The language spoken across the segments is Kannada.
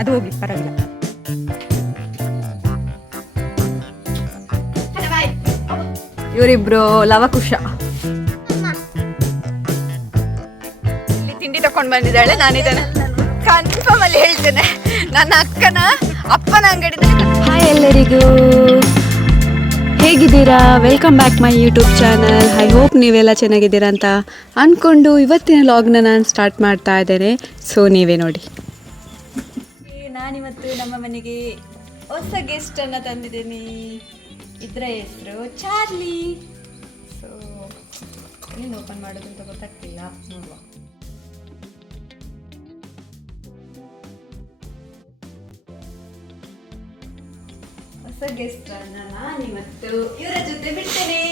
ಅದು ಹೋಗಿ ಪರವಾಗಿಲ್ಲ. ಇವರಿಬ್ರು ಲವಕುಶ. ಇಲ್ಲಿ ತಿಂಡಿ ತಕೊಂಡ್ ಬಂದಿದ್ದಾಳೆ. ನಾನು ಇದನ್ನ ಕನ್ಫರ್ಮ್ ಅಲ್ಲಿ ಹೇಳ್ತೇನೆ, ನನ್ನ ಅಕ್ಕನ ಅಪ್ಪನ ಅಂಗಡಿದಲ್ಲಿ. ಹಾಯ್ ಎಲ್ಲರಿಗೂ, ಹೇಗಿದ್ದೀರಾ? Welcome back my YouTube channel. I hope ನೀವೆಲ್ಲ ಚೆನ್ನಾಗಿದ್ದೀರಾ ಅಂತ ಅಂದ್ಕೊಂಡು ಇವತ್ತಿನ ಲಾಗ್ನ ನಾನು ಸ್ಟಾರ್ಟ್ ಮಾಡ್ತಾ ಇದ್ದೇನೆ. ಸೊ ನೀವೇ ನೋಡಿ. ನಾನಿವತ್ತು ನಮ್ಮ ಮನೆಗೆ ಹೊಸ ಗೆಸ್ಟನ್ನು ತಂದಿದ್ದೀನಿ. ಇದರ ಹೆಸರು ಚಾರ್ಲಿ. ಸೊ ಎಲ್ಲಿಂದ ಓಪನ್ ಮಾಡೋದು ಅಂತ ಗೊತ್ತಾಗ್ತಿಲ್ಲ, ನೋಡುವ. ಹೊಸ ಗೆಸ್ಟ್ ಅನ್ನ ನಾನಿವತ್ತು ಇವರ ಜೊತೆ ಬಿಡ್ತೇನೆ.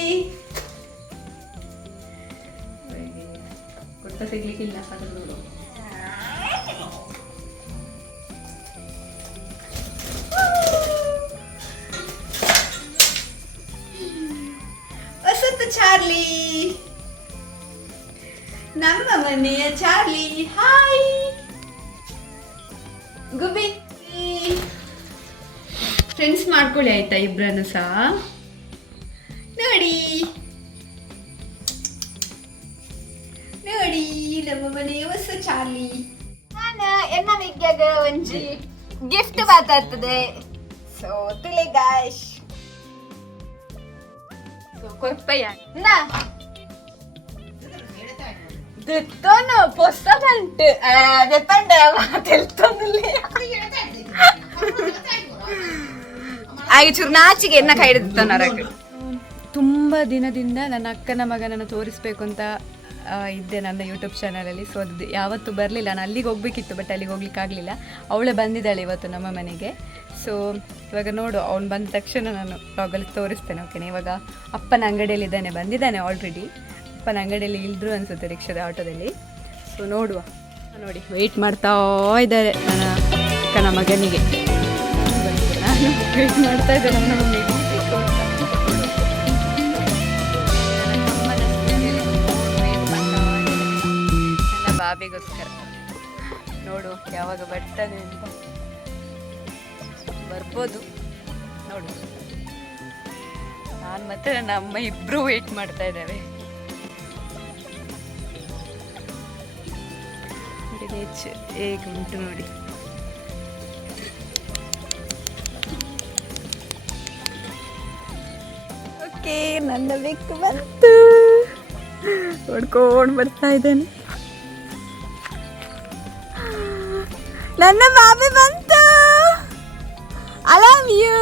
ಕೊಟ್ಟ ತೆಗ್ಲಿಕ್ಕಿಲ್ಲ, ಅದು ನೋಡು. ಹೊಸತು ಚಾರ್ಲಿ, ನಮ್ಮ ಮನೆಯ ಚಾರ್ಲಿ. ಹಾಯ್ ಗುಬ್ಬಿ. ಫ್ರೆಂಡ್ಸ್ ಮಾಡ್ಕೊಳ್ಳಿ ಆಯ್ತಾ, ಇಬ್ರನ್ನು ಸಹ ನೋಡಿ ನೋಡಿ ನಮ್ಮ ಮನೆಯ ಹೊಸ ಚಾರ್ಲಿ. ನಾನು ಎನ್ನ ವಿಗ್ಯಾಗ ಒಂಜಿ ಗಿಫ್ಟ್ ಮಾತಾಡ್ತದೆ. ಸೊ ತಿಳಿ ಗಾಯ್ಸ್, ಸೊ ಕೊರ್ಪಯ್ಯ ದೆತ್ತೋನು ಪೊಸ್ತಂಟು ದೆತ್ತಂಡೆ ತೆಲ್ತೊಂದಿಲ್ಲ ಹಾಗೆ ಚೂರು ನಾಚಿಗೆ ಎನ್ನ ಕೈ ಹಿಡಿದು. ತುಂಬ ದಿನದಿಂದ ನನ್ನ ಅಕ್ಕನ ಮಗನನ್ನು ತೋರಿಸ್ಬೇಕು ಅಂತ ಇದ್ದೆ ನನ್ನ ಯೂಟ್ಯೂಬ್ ಚಾನಲಲ್ಲಿ. ಸೊ ಅದು ಯಾವತ್ತೂ ಬರಲಿಲ್ಲ. ನಾನು ಅಲ್ಲಿಗೆ ಹೋಗ್ಬೇಕಿತ್ತು, ಬಟ್ ಅಲ್ಲಿಗೆ ಹೋಗ್ಲಿಕ್ಕೆ ಆಗಲಿಲ್ಲ. ಅವಳೇ ಬಂದಿದ್ದಾಳೆ ಇವತ್ತು ನಮ್ಮ ಮನೆಗೆ. ಸೊ ಇವಾಗ ನೋಡು, ಅವನು ಬಂದ ತಕ್ಷಣ ನಾನು ಬ್ಲಾಗಲ್ಲಿ ತೋರಿಸ್ತೇನೆ. ಓಕೆನಾ? ಇವಾಗ ಅಪ್ಪನ ಅಂಗಡಿಯಲ್ಲಿ ಇದ್ದಾನೆ, ಬಂದಿದ್ದಾನೆ ಆಲ್ರೆಡಿ. ಅಪ್ಪನ ಅಂಗಡಿಯಲ್ಲಿ ಇಳಿದ್ರು ಅನಿಸುತ್ತೆ, ರಿಕ್ಷಾದ ಆಟೋದಲ್ಲಿ. ಸೊ ನೋಡುವ. ನೋಡಿ, ವೆಯ್ಟ್ ಮಾಡ್ತಾ ಇದ್ದಾರೆ ನನ್ನ ಅಕ್ಕನ ಮಗನಿಗೆ. ನಾನು ವೆಯ್ಟ್ ಮಾಡ್ತಾ ಇದ್ದೆ ನಮ್ಮ ಮಮ್ಮಿಗೆ. ನನ್ನ ಬಾಬಿಗೋಸ್ಕರ ನೋಡು ಯಾವಾಗ ಬರ್ತಾನೆ ಅಂತ. ಬರ್ಬೋದು ನೋಡು. ನಾನು ಮತ್ತೆ ನನ್ನ ಅಮ್ಮ ಇಬ್ರು ವೇಟ್ ಮಾಡ್ತಾ ಇದ್ದೇವೆ. ಹೇಗೆ ಉಂಟು ನೋಡಿ. ಓಕೆ, ನನ್ನ ಬೆಕ್ಕು ಬಂತು, ಹೊಡ್ಕೊಂಡು ಬರ್ತಾ ಇದ್ದೇನೆ. ನನ್ನ ಬಾಬಿ ಬಂತು. I love you,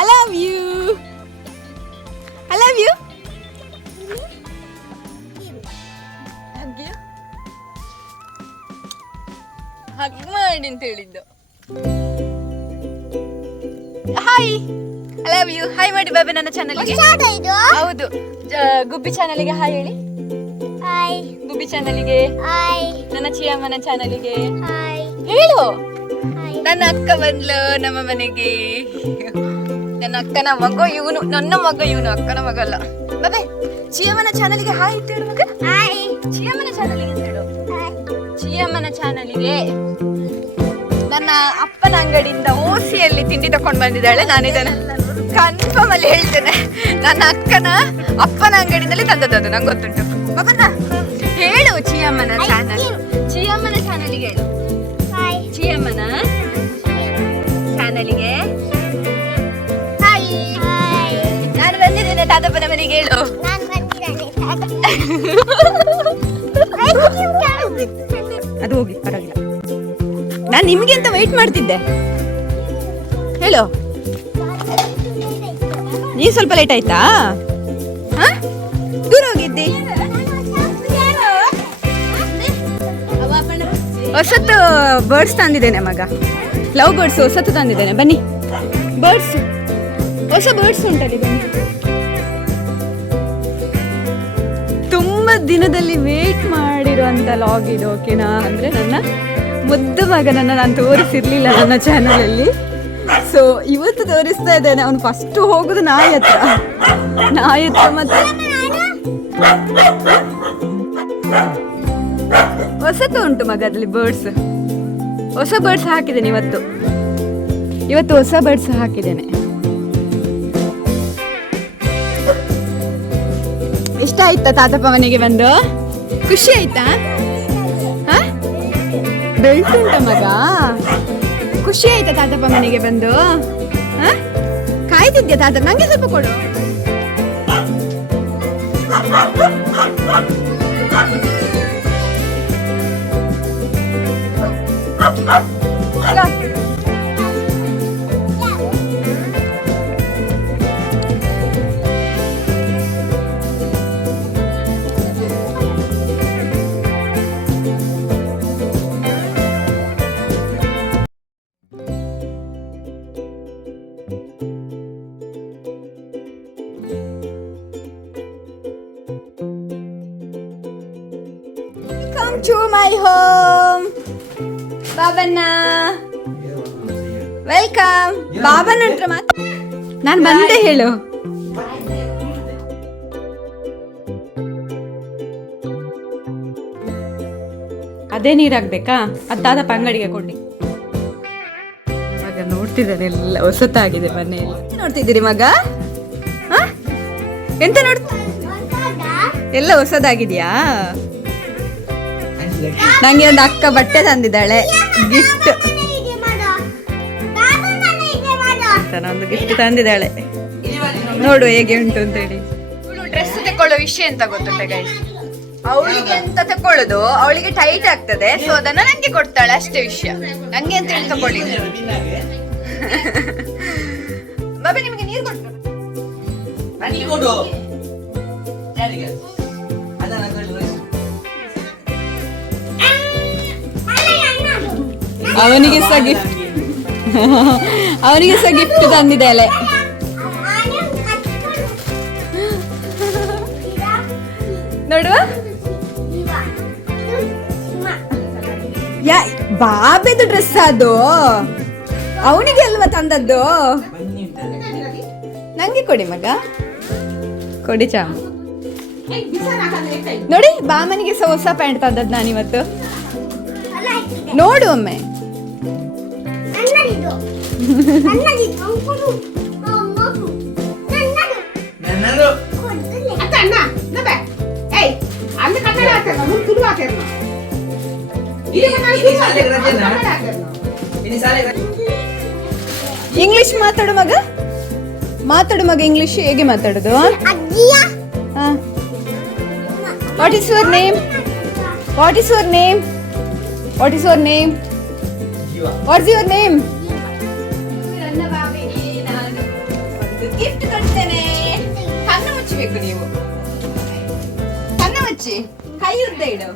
I love you, I love you. Hug ಮಾಡಿ ಅಂತ ಹೇಳಿದ್ದು. Hi, I love you. Hi ಮಾಡಿ ಬಾಬಿ ನನ್ನ ಚಾನಲ್ಗೆ. ಹೌದು, ಗುಬ್ಬಿ ಚಾನಲ್ಗೆ ಹಾಯ್ ಹೇಳಿ. ಹಾಯ್ ಗುಬ್ಬಿ ಚಾನಲ್ಗೆ. ಹಾಯ್ ನನ್ನ ಚಿಯಮ್ಮನ ಚಾನಲ್ಗೆ. ಹಾಯ್ ಹೇಳು. ನನ್ನ ಅಕ್ಕ ಬಂದ್ಲು ನಮ್ಮ ಮನೆಗೆ. ನನ್ನ ಅಕ್ಕನ ಮಗ ಇವನು, ನನ್ನ ಮಗ ಇವನು, ಅಕ್ಕನ ಮಗ ಅಲ್ಲ. ಬಾಬೆ ಚಿಯಮ್ಮನ ಚಾನಲ್ಗೆ ಹಾಯ್ ಅಂತ ಹೇಳು ಮಗ. ಹಾಯ್ ಚಿಯಮ್ಮನ ಚಾನಲ್ಗೆ ಹೇಳು. ಚಿಯಮ್ಮನ ಚಾನಲ್ಗೆ. ನನ್ನ ಅಪ್ಪನ ಅಂಗಡಿಯಿಂದ ಓಸಿಯಲ್ಲಿ ತಿಂಡಿ ತಕೊಂಡ್ ಬಂದಿದ್ದಾಳೆ. ನಾನು ಇದನ್ನ ಕನ್ಫರ್ಮ್ ಅಲ್ಲಿ ಹೇಳ್ತೇನೆ, ನನ್ನ ಅಕ್ಕನ ಅಪ್ಪನ ಅಂಗಡಿಯಿಂದಲೇ ತಂದದ್ದು, ನಂಗೆ ಗೊತ್ತುಂಟು. ಬಾಬಣ್ಣ ಹೇಳು ಚಿಯಮ್ಮನ ಚಾನಲ್. ಚಿಯಮ್ಮನ ಚಾನಲ್ಗೆ ಹೇಳು. ಚಿಯಮ್ಮನ ಚಾನಲ್ಗೆ ಹಾಯ್. ನಾನು ಬಂದಿದ್ದೇನೆ ತಾತಪ್ಪನ ಮನೆಗೆ. ಹೇಳು. ಅದು ಹೋಗಿ ಪರವಾಗಿಲ್ಲ. ನಾನು ನಿಮ್ಗೆ ಅಂತ ವೆಯ್ಟ್ ಮಾಡ್ತಿದ್ದೆ. ಹೇಳು. ನೀ ಸ್ವಲ್ಪ ಲೇಟ್ ಆಯ್ತಾ? ದೂರ ಹೋಗಿದ್ದಿ. ಹೊಸತ್ತು ಬರ್ಡ್ಸ್ ತಂದಿದ್ದೇನೆ ಮಗ. ಲವ್ ಬರ್ಡ್ಸ್ ಹೊಸತ್ತು ತಂದಿದ್ದೇನೆ. ಬನ್ನಿ, ಬರ್ಡ್ಸ್, ಹೊಸ ಬರ್ಡ್ಸ್ ಉಂಟಲ್ಲಿ, ಬನ್ನಿ. ತುಂಬ ದಿನದಲ್ಲಿ ವೇಟ್ ಮಾಡಿರುವಂಥ ಲಾಗ್ ಇದು. ಓಕೆನಾ? ಅಂದರೆ ನನ್ನ ಮುದ್ದು ಮಗನನ್ನು ನಾನು ತೋರಿಸಿರ್ಲಿಲ್ಲ ನನ್ನ ಚಾನಲಲ್ಲಿ. ಸೊ ಇವತ್ತು ತೋರಿಸ್ತಾ ಇದ್ದೇನೆ. ಅವನು ಫಸ್ಟ್ ಹೋಗುದು ನಾಯಿ ಹತ್ರ ಮತ್ತೆ ಹೊಸತು ಉಂಟು ಮಗ ಅದರಲ್ಲಿ ಬರ್ಡ್ಸ್. ಹೊಸ ಬರ್ಡ್ಸ್ ಹಾಕಿದ್ದೇನೆ ಇವತ್ತು ಹೊಸ ಬರ್ಡ್ಸ್ ಹಾಕಿದ್ದೇನೆ. ಇಷ್ಟ ಆಯ್ತಾ ತಾತಪ್ಪ ಮನೆಗೆ ಬಂದು? ಖುಷಿ ಆಯ್ತಾ? ಬೆಲ್ಟ್ ಉಂಟ ಮಗ? ಖುಷಿ ಆಯ್ತಾ ತಾತಪ್ಪ ಮನೆಗೆ ಬಂದು? ಕಾಯ್ತಿದ್ಯಾ ತಾತ? ನಂಗೆ ಸ್ವಲ್ಪ ಕೊಡು. Come to my home. Babanna welcome. Babanna ಹತ್ರ ನಾನು ಬಂದೆ ಹೇಳು. ಅದೇ ನೀರಾಗ್ಬೇಕಾ? ಅದಾದ ಅಂಗಡಿಗೆ ಕೊಡಿ. ಮಗ ನೋಡ್ತಿದ್ದಾನೆ, ಎಲ್ಲ ಹೊಸತಾಗಿದೆ ಮನೆಯಲ್ಲಿ. ನೋಡ್ತಿದ್ದೀರಿ ಮಗ? ಎಂತ ಎಲ್ಲ ಹೊಸದಾಗಿದ್ಯಾ? ನಂಗೆ ಒಂದು ಅಕ್ಕ ಬಟ್ಟೆ ತಂದಿದ್ದಾಳೆ, ಗಿಫ್ಟ್. ಒಂದು ಗಿಫ್ಟ್ ತಂದಿದ್ದಾಳೆ, ನೋಡು ಹೇಗೆ ಉಂಟು ಅಂತ ಹೇಳಿ. ಡ್ರೆಸ್ ತಕೊಳ್ಳೋ ವಿಷಯ ಅಂತ ಗೊತ್ತುಂಟ ಗೈಸ್? ಅವಳಿಗೆ ಅಂತ ತಕೊಳ್ಳೋದು, ಅವಳಿಗೆ ಟೈಟ್ ಆಗ್ತದೆ, ಸೊ ಅದನ್ನ ನಂಗೆ ಕೊಡ್ತಾಳೆ, ಅಷ್ಟೇ ವಿಷಯ. ನಂಗೆ ಅಂತ ಹೇಳಿ ತಕೊಳ್ಳಿ. ಬಾಬಿ ನಿಮಗೆ ನೀರು ಕೊಟ್ಟು ಅವನಿಗೆ ಸಹ ಗಿಫ್ಟ್, ಅವನಿಗೆ ಸಹ ಗಿಫ್ಟ್ ತಂದಿದ್ದಾಳೆ. ನೋಡುವ, ಬಾಬೆದು ಡ್ರೆಸ್ ಅದು, ಅವನಿಗೆ ಅಲ್ವಾ ತಂದದ್ದು? ನಂಗೆ ಕೊಡಿ ಮಗ, ಕೊಡಿ ಚಾಮ. ನೋಡಿ, ಬಾಮನಿಗೆ ಸಹ ಹೊಸ ಪ್ಯಾಂಟ್ ತಂದದ್ದು ನಾನಿವತ್ತು. ನೋಡು ಒಮ್ಮೆ. ಇಂಗ್ಲಿಷ್ ಮಾತಾಡು ಮಗ, ಮಾತಾಡು ಮಗ. ಇಂಗ್ಲಿಷ್ ಹೇಗೆ ಮಾತಾಡುದು? What is your name? What is your name? What is your name? What's your name? ನನ್ನ ಬಾಬಿಗೆ ನಾನು ಒಂದು ಗಿಫ್ಟ್ ಕೊಡ್ತೇನೆ. ಕಣ್ಣು ಮುಚ್ಚಬೇಕು ನೀವು, ಕಣ್ಣು ಮುಚ್ಚಿ. ಕೈ ಉದ್ದ ಇಡು,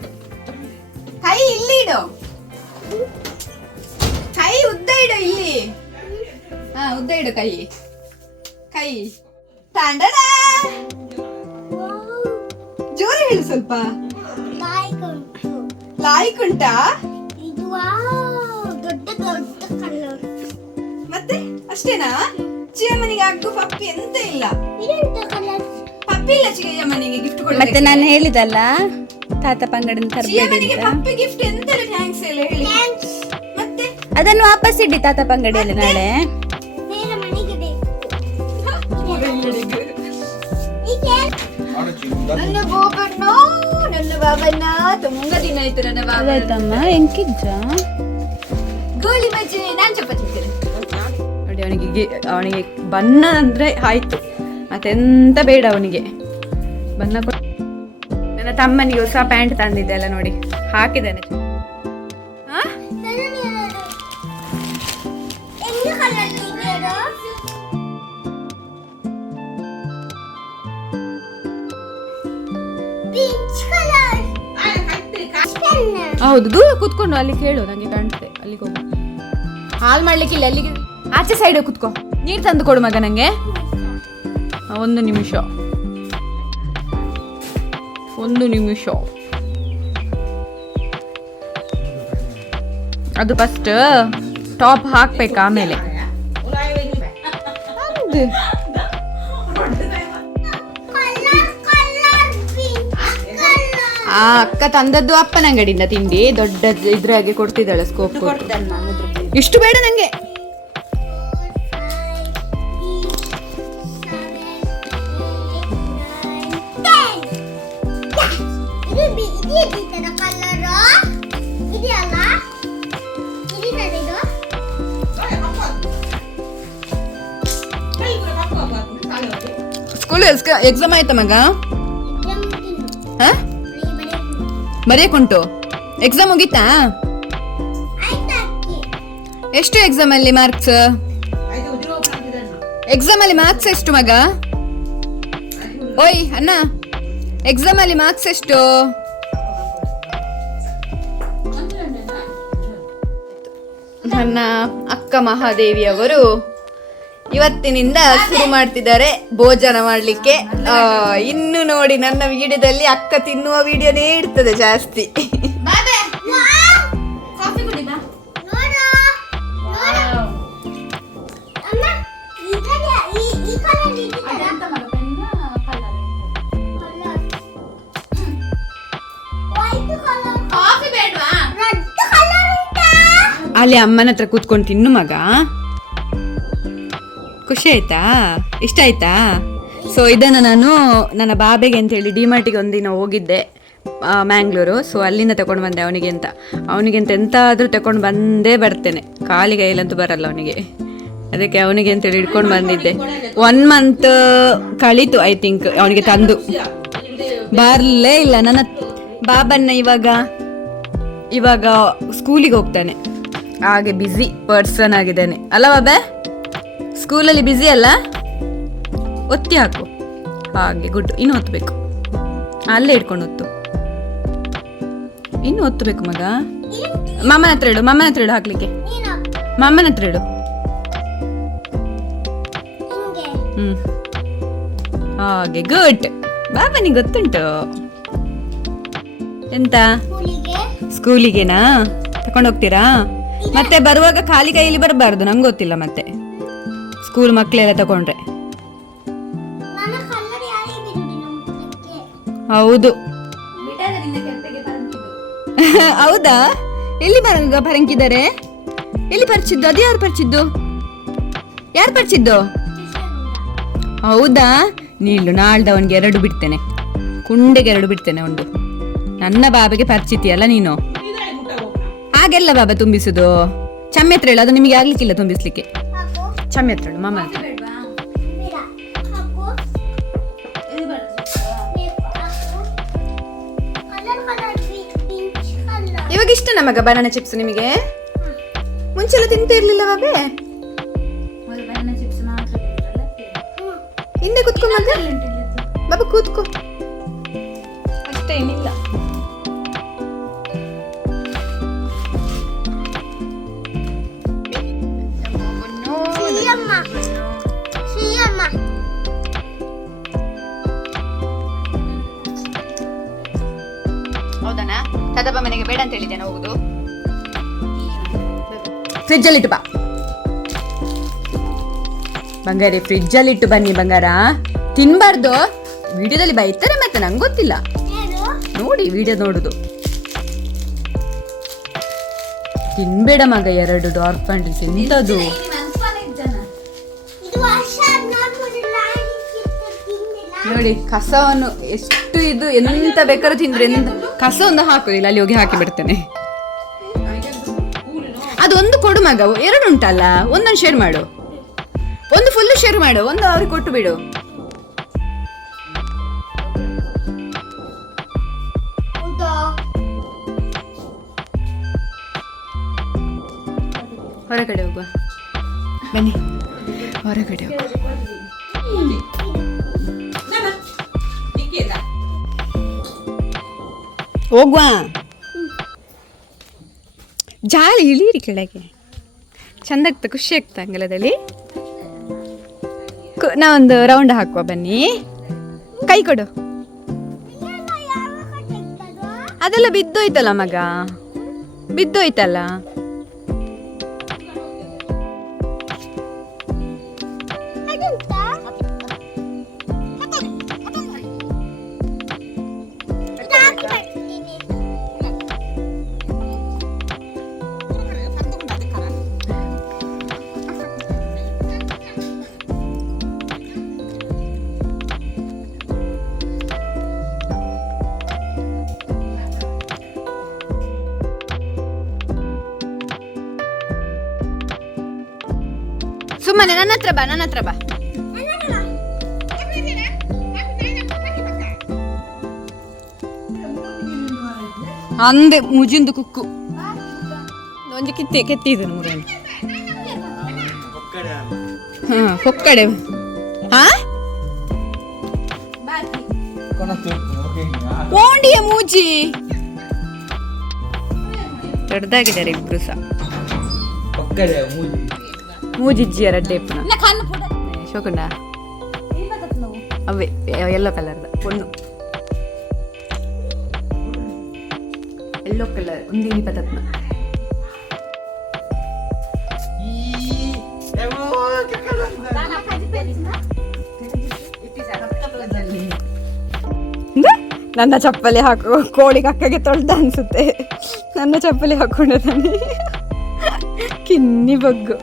ಕೈ ಇಲ್ಲಿ ಇಡು, ಕೈ ಉದ್ದ ಇಡು ಇಲ್ಲಿ. ಉದ್ದ ಇಡು ಕೈ, ಕೈ. ತಾಂಡಡ, ಜೋರು ಹೇಳು ಸ್ವಲ್ಪ. ಲಾಯ್ಕ್ ಉಂಟಾ? ಮತ್ತೆ ಅಷ್ಟೇನಾ? ಚಿಯಮ್ಮನಿಗೆ ಅಗ್ಗು ಪಪ್ಪಿ ಎಂತ ಇಲ್ಲ, ಪಪ್ಪಿ ಇಲ್ಲ ಚಿಯಮ್ಮನಿಗೆ ಗಿಫ್ಟ್ ಕೊಡ. ಮತ್ತೆ ನಾನು ಹೇಳಿದಲ್ಲ ತಾತ ಪಂಗಡನ್ ತರಬೇಡಿ ಅಂತ. ಪಪ್ಪಿ ಗಿಫ್ಟ್ ಎಂತ ಇಲ್ಲ, ಥ್ಯಾಂಕ್ಸ್ ಎಲ್ಲ ಹೇಳಿ. ಮತ್ತೆ ಅದನ್ನು ವಾಪಸ್ ಇಡಿ ತಾತ ಪಂಗಡಿಯಲ್ಲಿ ನಾಳೆ. ನನ್ನ ಬಾಬಣ್ಣ, ನನ್ನ ಬಾಬಣ್ಣ ತುಂಬ ದಿನ ಆಯ್ತು. ನನ್ನ ಬಾಬಣ್ಣ ಎಂಕಿಜ್ಜ ಗೋಳಿ ಬಜ್ಜಿ, ನಾನ್ ಚಪಾತಿ ತಿಂತೇನೆ ನೋಡಿ. ಅವನಿಗೆ ಬಣ್ಣ ಅಂದ್ರೆ ಆಯ್ತು, ಮತ್ತೆಂತ ಬೇಡ ಅವನಿಗೆ. ಬಣ್ಣ ನನ್ನ ತಮ್ಮನಿಗೆ ಹೊಸ ಪ್ಯಾಂಟ್ ತಂದಿದ್ದೆ ಅಲ್ಲ ನೋಡಿ, ಹಾಕಿದ್ದೇನೆ. ಹೌದು, ದೂರ ಕೂತ್ಕೊಂಡು ಅಲ್ಲಿ ಕೇಳು, ನಂಗೆ ಕಾಣ್ತದೆ. ಅಲ್ಲಿಗೆ ಹೋಗು, ಹಾಲ್ ಮಾಡ್ಲಿಕ್ಕಿಲ್ಲ. ಅಲ್ಲಿಗೆ ಆಚೆ ಸೈಡ್ ಕೂತ್ಕೋ. ನೀರು ತಂದು ಕೊಡು ಮಗ ನಂಗೆ. ಒಂದು ನಿಮಿಷ, ಒಂದು ನಿಮಿಷ. ಅದು ಫಸ್ಟ್ ಟಾಪ್ ಹಾಕ್ಬೇಕು, ಆಮೇಲೆ ಆ ಅಕ್ಕ ತಂದದ್ದು ಅಪ್ಪನ ಅಂಗಡಿಯಿಂದ ತಿಂಡಿ ದೊಡ್ಡ ಇದ್ರಾಗೆ ಕೊಡ್ತಿದ್ದಾಳೆ ಸ್ಕೋಪ್ ಇಷ್ಟು ಬೇಡ ನಂಗೆ. ಸ್ಕೂಲ್ ಎಕ್ಸಾಮ್ ಆಯ್ತಾ ಮಗ? ಬರೆಯಕ್ಕುಂಟು. ಎಕ್ಸಾಮ್ ಮುಗೀತಾ? ಎಷ್ಟು ಎಕ್ಸಾಮ್ ಅಲ್ಲಿ ಮಾರ್ಕ್ಸ್? ಎಕ್ಸಾಮ್ ಅಲ್ಲಿ ಮಾರ್ಕ್ಸ್ ಎಷ್ಟು ಮಗ? ಓಯ್ ಅಣ್ಣ, ಎಕ್ಸಾಮ್ ಅಲ್ಲಿ ಮಾರ್ಕ್ಸ್ ಎಷ್ಟು? ನನ್ನ ಅಕ್ಕ ಮಹಾದೇವಿ ಅವರು ಇವತ್ತಿನಿಂದ ಶುರು ಮಾಡ್ತಿದ್ದಾರೆ ಭೋಜನ ಮಾಡ್ಲಿಕ್ಕೆ. ಇನ್ನು ನೋಡಿ ನನ್ನ ವಿಡಿಯೋದಲ್ಲಿ ಅಕ್ಕ ತಿನ್ನುವ ವಿಡಿಯೋನೇ ಇರ್ತದೆ ಜಾಸ್ತಿ. ಅಲ್ಲಿ ಅಮ್ಮನ ಹತ್ರ ಕೂತ್ಕೊಂಡು ತಿನ್ನು ಮಗ. ಖುಷಿ ಆಯ್ತಾ? ಇಷ್ಟ ಆಯ್ತಾ? ಸೊ ಇದನ್ನು ನಾನು ನನ್ನ ಬಾಬೆಗೆ ಅಂತ ಹೇಳಿ ಡಿಮಾರ್ಟಿಗೆ ಒಂದಿನ ಹೋಗಿದ್ದೆ ಮ್ಯಾಂಗ್ಳೂರು. ಸೊ ಅಲ್ಲಿಂದ ತಗೊಂಡು ಬಂದೆ ಅವನಿಗೆ ಅಂತ ಎಂತಾದರೂ ತಗೊಂಡು ಬಂದೇ ಬರ್ತೇನೆ. ಖಾಲಿ ಕೈಯಲ್ಲಂತೂ ಬರಲ್ಲ ಅವನಿಗೆ. ಅದಕ್ಕೆ ಅವನಿಗೆ ಅಂತೇಳಿ ಹಿಡ್ಕೊಂಡು ಬಂದಿದ್ದೆ. 1 ಮಂತ್ ಕಳೀತು ಐ ಥಿಂಕ್ ಅವನಿಗೆ ತಂದು. ಬರಲೇ ಇಲ್ಲ ನನ್ನ ಬಾಬನ್ನ. ಇವಾಗ ಸ್ಕೂಲಿಗೆ ಹೋಗ್ತಾನೆ, ಹಾಗೆ ಬ್ಯುಸಿ ಪರ್ಸನ್ ಆಗಿದ್ದಾನೆ ಅಲ್ಲ ಬಾಬೆ? ಸ್ಕೂಲಲ್ಲಿ ಬ್ಯುಸಿ ಅಲ್ಲ? ಒತ್ತಿ ಹಾಕು. ಹಾಗೆ ಗುಡ್. ಇನ್ನು ಒತ್ತಬೇಕು, ಅಲ್ಲೇ ಇಟ್ಕೊಂಡು ಒತ್ತು. ಇನ್ನು ಒತ್ತಬೇಕು ಮಗ. ಮಾಮನ ಹತ್ರ ಇಡು ಹಾಕ್ಲಿಕ್ಕೆ. ಮಾಮನ ಹತ್ರ ಇಡು. ಹಾಗೆ ಗುಡ್. ಬಾಬನಿಗೆ ಗೊತ್ತುಂಟು. ಎಂತ ಸ್ಕೂಲಿಗೆನಾ ತಕೊಂಡು ಹೋಗ್ತೀರಾ? ಮತ್ತೆ ಬರುವಾಗ ಖಾಲಿ ಕೈಯಲ್ಲಿ ಬರಬಾರ್ದು, ನಂಗೆ ಗೊತ್ತಿಲ್ಲ. ಮತ್ತೆ ಸ್ಕೂಲ್ ಮಕ್ಕಳೆಲ್ಲ ತಗೊಂಡ್ರೆ ಹೌದು. ಹೌದಾ? ಎಲ್ಲಿ ಪರಂಕಿದ್ದಾರೆ? ಎಲ್ಲಿ ಪರಿಚಿದ್ದು? ಅದು ಯಾರು ಪರಿಚಿದ್ದು? ಹೌದಾ? ನೀಳು ನಾಳ್ದು ಅವನಿಗೆ 2 ಬಿಡ್ತೇನೆ, ಕುಂಡೆಗೆ 2 ಬಿಡ್ತೇನೆ. ಒಂದು ನನ್ನ ಬಾಬೆಗೆ ಪರಿಚಿತಿಯಲ್ಲ ನೀನು. ಹಾಗೆಲ್ಲ ಬಾಬಾ ತುಂಬಿಸುದು. ಚಮ್ಮೆ ಹತ್ರ ಹೇಳು, ಅದು ನಿಮಗೆ ಆಗ್ಲಿಕ್ಕಿಲ್ಲ ತುಂಬಿಸ್ಲಿಕ್ಕೆ. ಚಮ್ಮೆ ಹತ್ರ ಹೇಳು ಮಾಮ. ಇವಾಗ ಇಷ್ಟ ನಮಗ ಬನಾನಾ ಚಿಪ್ಸ್ ನಿಮಗೆ? ಮುಂಚೆಲ್ಲ ತಿಂತ ಇರ್ಲಿಲ್ಲ ಬಾಬೆ? ಹಿಂದೆ ಕೂತ್ಕೊ ಬಾಬಾ, ಕೂತ್ಕೋ. ಅಷ್ಟೇನಿಲ್ಲ. ಹೌದನಾ? ಸದಪ್ಪ ಮನೆಗೆ ಬೇಡ ಅಂತ ಹೇಳಿದ್ದೇನೆ ಹೋಗುದು. ಫ್ರಿಜ್ಜಲ್ಲಿ ಇಟ್ಟು ಬಾ ಬಂಗಾರಿ. ಫ್ರಿಜ್ಜಲ್ಲಿ ಇಟ್ಟು ಬನ್ನಿ ಬಂಗಾರ. ತಿನ್ಬಾರ್ದು. ವಿಡಿಯೋದಲ್ಲಿ ಬೈತಾರೆ ಮತ್ತೆ, ನಂಗೆ ಗೊತ್ತಿಲ್ಲ. ನೋಡಿ ವಿಡಿಯೋ ನೋಡುದು. ತಿನ್ಬೇಡ ಮಗ. 2 ಡಾರ್ಕ್ ಪ್ಯಾಂಟ್ಸ್ ಎಂತದು? ನೋಡಿ ಕಸವನ್ನು ಎಷ್ಟು ಇದು ಎಂತ ಬೇಕಾದ್ರೂ ತಿಂದ್ರೆ ಕಸ ಒಂದು ಹಾಕುದಿಲ್ಲ, ಅಲ್ಲಿ ಹೋಗಿ ಹಾಕಿ ಬಿಡ್ತೇನೆ. ಅದೊಂದು ಕೊಡು ಮಗ. 2 ಉಂಟಲ್ಲ, ಒಂದೊಂದು ಶೇರ್ ಮಾಡು. ಒಂದು ಫುಲ್ ಶೇರ್ ಮಾಡು, ಒಂದು ಅವ್ರಿಗೆ ಕೊಟ್ಟು ಬಿಡು. ಹೊರಗಡೆ ಹೋಗುವ ಬನ್ನಿ, ಹೊರಗಡೆ ಹೋಗುವ. ಹೋಗುವ. ಜಾಲಿ ಇಳೀರಿ ಕೆಳಗೆ. ಚಂದ ಆಗ್ತಾ, ಖುಷಿ ಆಗ್ತಾ ಅಂಗಲದಲ್ಲಿ. ನಾವೊಂದು ರೌಂಡ್ ಹಾಕುವ ಬನ್ನಿ. ಕೈ ಕೊಡು. ಅದೆಲ್ಲ ಬಿದ್ದೋಯ್ತಲ್ಲ ಮಗ, ಬಿದ್ದೋಯ್ತಲ್ಲ. ಸುಮ್ಮನೆ ನನ್ನ ಹತ್ರ ಬಾ, ನನ್ನ ಹತ್ರ ಬಾ. ಅಂದೆ ಮುಜಿಂದು ಕುಕ್ಕು ಒಂಜಿ ಕೆತ್ತಿದ್ದು ಮೂರನ್ನು. ಹಾ ಹೊಕ್ಕಡೆ. ಹಾ ಓಂಡಿಯ ಮೂಜಿ ದೊಡ್ಡದಾಗಿದ್ದಾರೆ ಇಬ್ರು ಸಹ. ಮೂಜಿಜ್ಜಿಯ ರಡ್ಡೇಪುನ ಶೋಕುಂಡ ಅವೇ ಯೆಲ್ಲೋ ಕಲರ್ದ ಪೊಣ್ಣು, ಯೆಲ್ಲೋ ಕಲರ್ ಒಂದಿನಿ ಪತತ್ನ. ನನ್ನ ಚಪ್ಪಲಿ ಹಾಕೋ ಕೋಳಿ ಕಕ್ಕಗೆ ತೊಳ್ದ ಅನ್ಸುತ್ತೆ. ನನ್ನ ಚಪ್ಪಲಿ ಹಾಕೊಂಡಿದ್ದಾನೆ ಕಿನ್ನಿ ಬಗ್ಗು.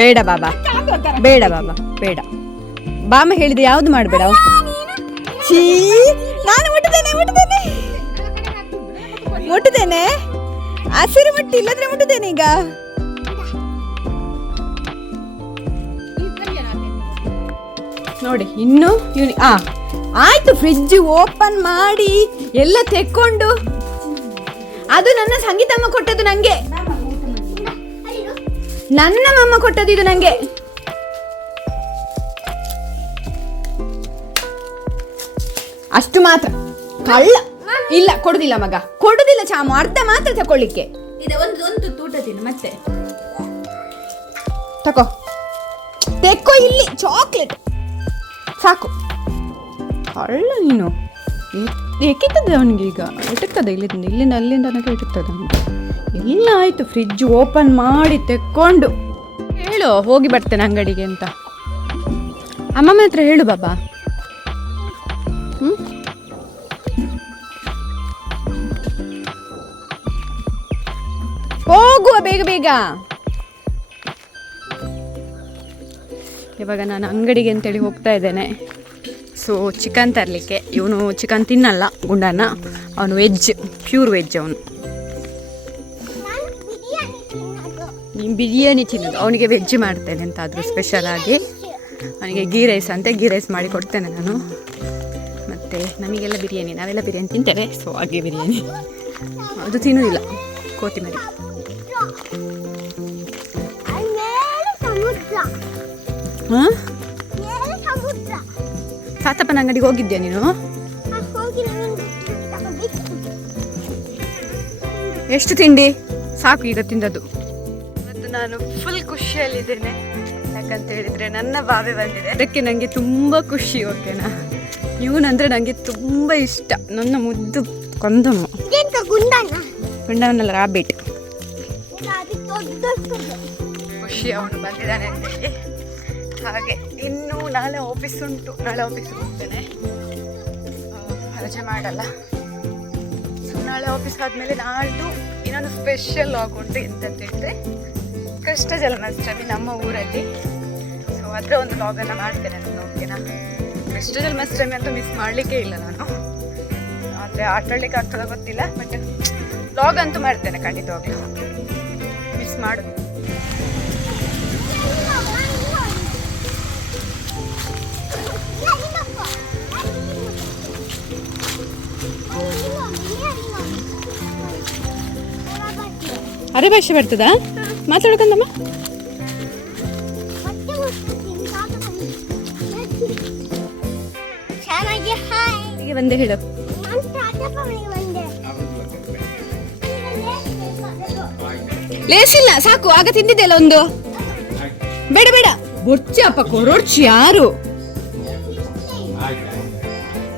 ಬೇಡ ಬಾಬಾ, ಬೇಡ ಬಾಬಾ, ಬೇಡ. ಬಾಮ ಹೇಳಿದೆ ಯಾವ್ದು ಮಾಡಬೇಡ. ಛೀ, ನಾನು ಮುಟ್ಟುತ್ತೇನೆ ಹಸಿರು ಮುಟ್ಟಿ, ಇಲ್ಲದ್ರೆ ಮುಟ್ಟುತ್ತೇನೆ ಈಗ. ನೋಡಿ ಇನ್ನು ಆಯ್ತು. ಫ್ರಿಡ್ಜ್ ಓಪನ್ ಮಾಡಿ ಎಲ್ಲ ತೆಕ್ಕೊಂಡು, ಅದು ನನ್ನ ಸಂಗೀತಮ್ಮ ಕೊಟ್ಟದ್ದು ನಂಗೆ, ನನ್ನ ಮಮ್ಮ ಕೊಟ್ಟದ್ದು ಇದು ನಂಗೆ. ಅಷ್ಟು ಮಾತ್ರ. ಕಳ್ಳ ಇಲ್ಲ, ಕೊಡುದಿಲ್ಲ ಮಗ, ಕೊಡುದಿಲ್ಲ ಚಾಮು. ಅರ್ಧ ಮಾತ್ರ ತಕೊಳ್ಳಿಕ್ಕೆ ಇದೆ. ಒಂದು ತೂಟ ತಿನ್ನು ಮತ್ತೆ ತಕೋ. ತೆಕ್ಕೋ ಇಲ್ಲಿ ಚಾಕ್ಲೇಟ್ ಸಾಕು. ಕಳ್ಳ ನೀನು. ಎಕ್ಕಿತ್ತದೆ ಅವನಿಗೆ ಈಗ, ಎಟಕ್ತದೆ ಇಲ್ಲಿಂದ ಅಲ್ಲಿಂದ ನನಗೆ ಎಟಕ್ತದೆ ಅವನಿಗೆ. ಎಲ್ಲ ಆಯ್ತು. ಫ್ರಿಡ್ಜ್ ಓಪನ್ ಮಾಡಿ ತೆಕ್ಕೊಂಡು ಹೇಳು ಹೋಗಿ ಬರ್ತೇನೆ ಅಂಗಡಿಗೆ ಅಂತ. ಅಮ್ಮಮ್ಮ ಹತ್ರ ಹೇಳು ಬಾಬಾ. ಹೋಗುವ ಬೇಗ ಬೇಗ. ಇವಾಗ ನಾನು ಅಂಗಡಿಗೆ ಅಂತೇಳಿ ಹೋಗ್ತಾ ಇದ್ದೇನೆ. ಸೊ ಚಿಕನ್ ತರಲಿಕ್ಕೆ. ಇವನು ಚಿಕನ್ ತಿನ್ನಲ್ಲ ಗುಂಡನ, ಅವನು ವೆಜ್, ಪ್ಯೂರ್ ವೆಜ್ ಅವನು. ನೀನು ಬಿರಿಯಾನಿ ತಿನ್ನೋದು, ಅವನಿಗೆ ವೆಜ್ ಮಾಡ್ತೇನೆ ಎಂತಾದರೂ ಸ್ಪೆಷಲ್ ಆಗಿ. ಅವನಿಗೆ ಗೀ ರೈಸ್ ಅಂತೆ, ಗೀ ರೈಸ್ ಮಾಡಿ ಕೊಡ್ತೇನೆ ನಾನು. ಮತ್ತು ನನಗೆಲ್ಲ ಬಿರಿಯಾನಿ, ನಾವೆಲ್ಲ ಬಿರಿಯಾನಿ ತಿಂತೇವೆ. ಸೊ ಹಾಗೆ ಬಿರಿಯಾನಿ ಅದು ತಿನ್ನೋದಿಲ್ಲ, ಕೋತಿಮರಿ. ಹಾಂ, ತಾತಪ್ಪನ ಅಂಗಡಿಗೆ ಹೋಗಿದ್ಯಾ ನೀನು? ಎಷ್ಟು ತಿಂಡಿ? ಸಾಕು ಈಗ ತಿಂದದ್ದು. ಮತ್ತು ನಾನು ಫುಲ್ ಖುಷಿಯಲ್ಲಿದ್ದೇನೆ. ಯಾಕಂತ ಹೇಳಿದರೆ ನನ್ನ ಬಾವೆ ಬಂದಿದೆ, ಅದಕ್ಕೆ ನನಗೆ ತುಂಬ ಖುಷಿ. ಓಕೆನಾ? ಇವನಂದರೆ ನನಗೆ ತುಂಬ ಇಷ್ಟ. ನನ್ನ ಮುದ್ದು ಕೊಂದಮ್ಮ. ಗುಂಡವನಲ್ಲ, ರಾಬೇಟ್. ಖುಷಿ ಅವನು ಬಂದಿದ್ದಾನೆ ಅಂತೇಳಿ. ಹಾಗೆ ಇನ್ನು ನಾಳೆ ಆಫೀಸ್ ಉಂಟು, ನಾಳೆ ಆಫೀಸಿಗೆ ಹೋಗ್ತೇನೆ, ರಜೆ ಮಾಡಲ್ಲ. ಸೊ ನಾಳೆ ಆಫೀಸ್ ಆದಮೇಲೆ ನಾಳ್ದು ಇನ್ನೊಂದು ಸ್ಪೆಷಲ್ ಲಾಗ್ ಉಂಟು. ಎಂತಂತ ಹೇಳಿದ್ರೆ ಕೃಷ್ಣ ಜನ್ಮಾಷ್ಟಮಿ ನಮ್ಮ ಊರಲ್ಲಿ. ಸೊ ಅದರ ಒಂದು ಲಾಗನ್ನು ಮಾಡ್ತೇನೆ ನಾನು. ಓಕೆನಾ? ಕೃಷ್ಣ ಜನ್ಮಾಷ್ಟಮಿ ಅಂತೂ ಮಿಸ್ ಮಾಡಲಿಕ್ಕೆ ಇಲ್ಲ ನಾನು. ಅಂದರೆ ಆಟಾಡ್ಲಿಕ್ಕೆ ಆಗ್ತದ ಗೊತ್ತಿಲ್ಲ, ಬಟ್ ಲಾಗ್ ಅಂತೂ ಮಾಡ್ತೇನೆ ಖಂಡಿತವಾಗ್ಲೂ, ಮಿಸ್ ಮಾಡು. ಅರೆ ಭಾಷೆ ಬರ್ತದಾ ಮಾತಾಡ್ಕಂದಮ್ಮ? ಹೀಗೆ ಬಂದೆ ಹೇಳು. ಲೇಸಿಲ್ಲ, ಸಾಕು. ಆಗ ತಿಂದಿದ್ದೆಲ್ಲ ಒಂದು. ಬೇಡ ಬೇಡ, ಬೊರ್ಚಿ ಅಪ್ಪ ಕೊರೊಡ್ಚಿ. ಯಾರು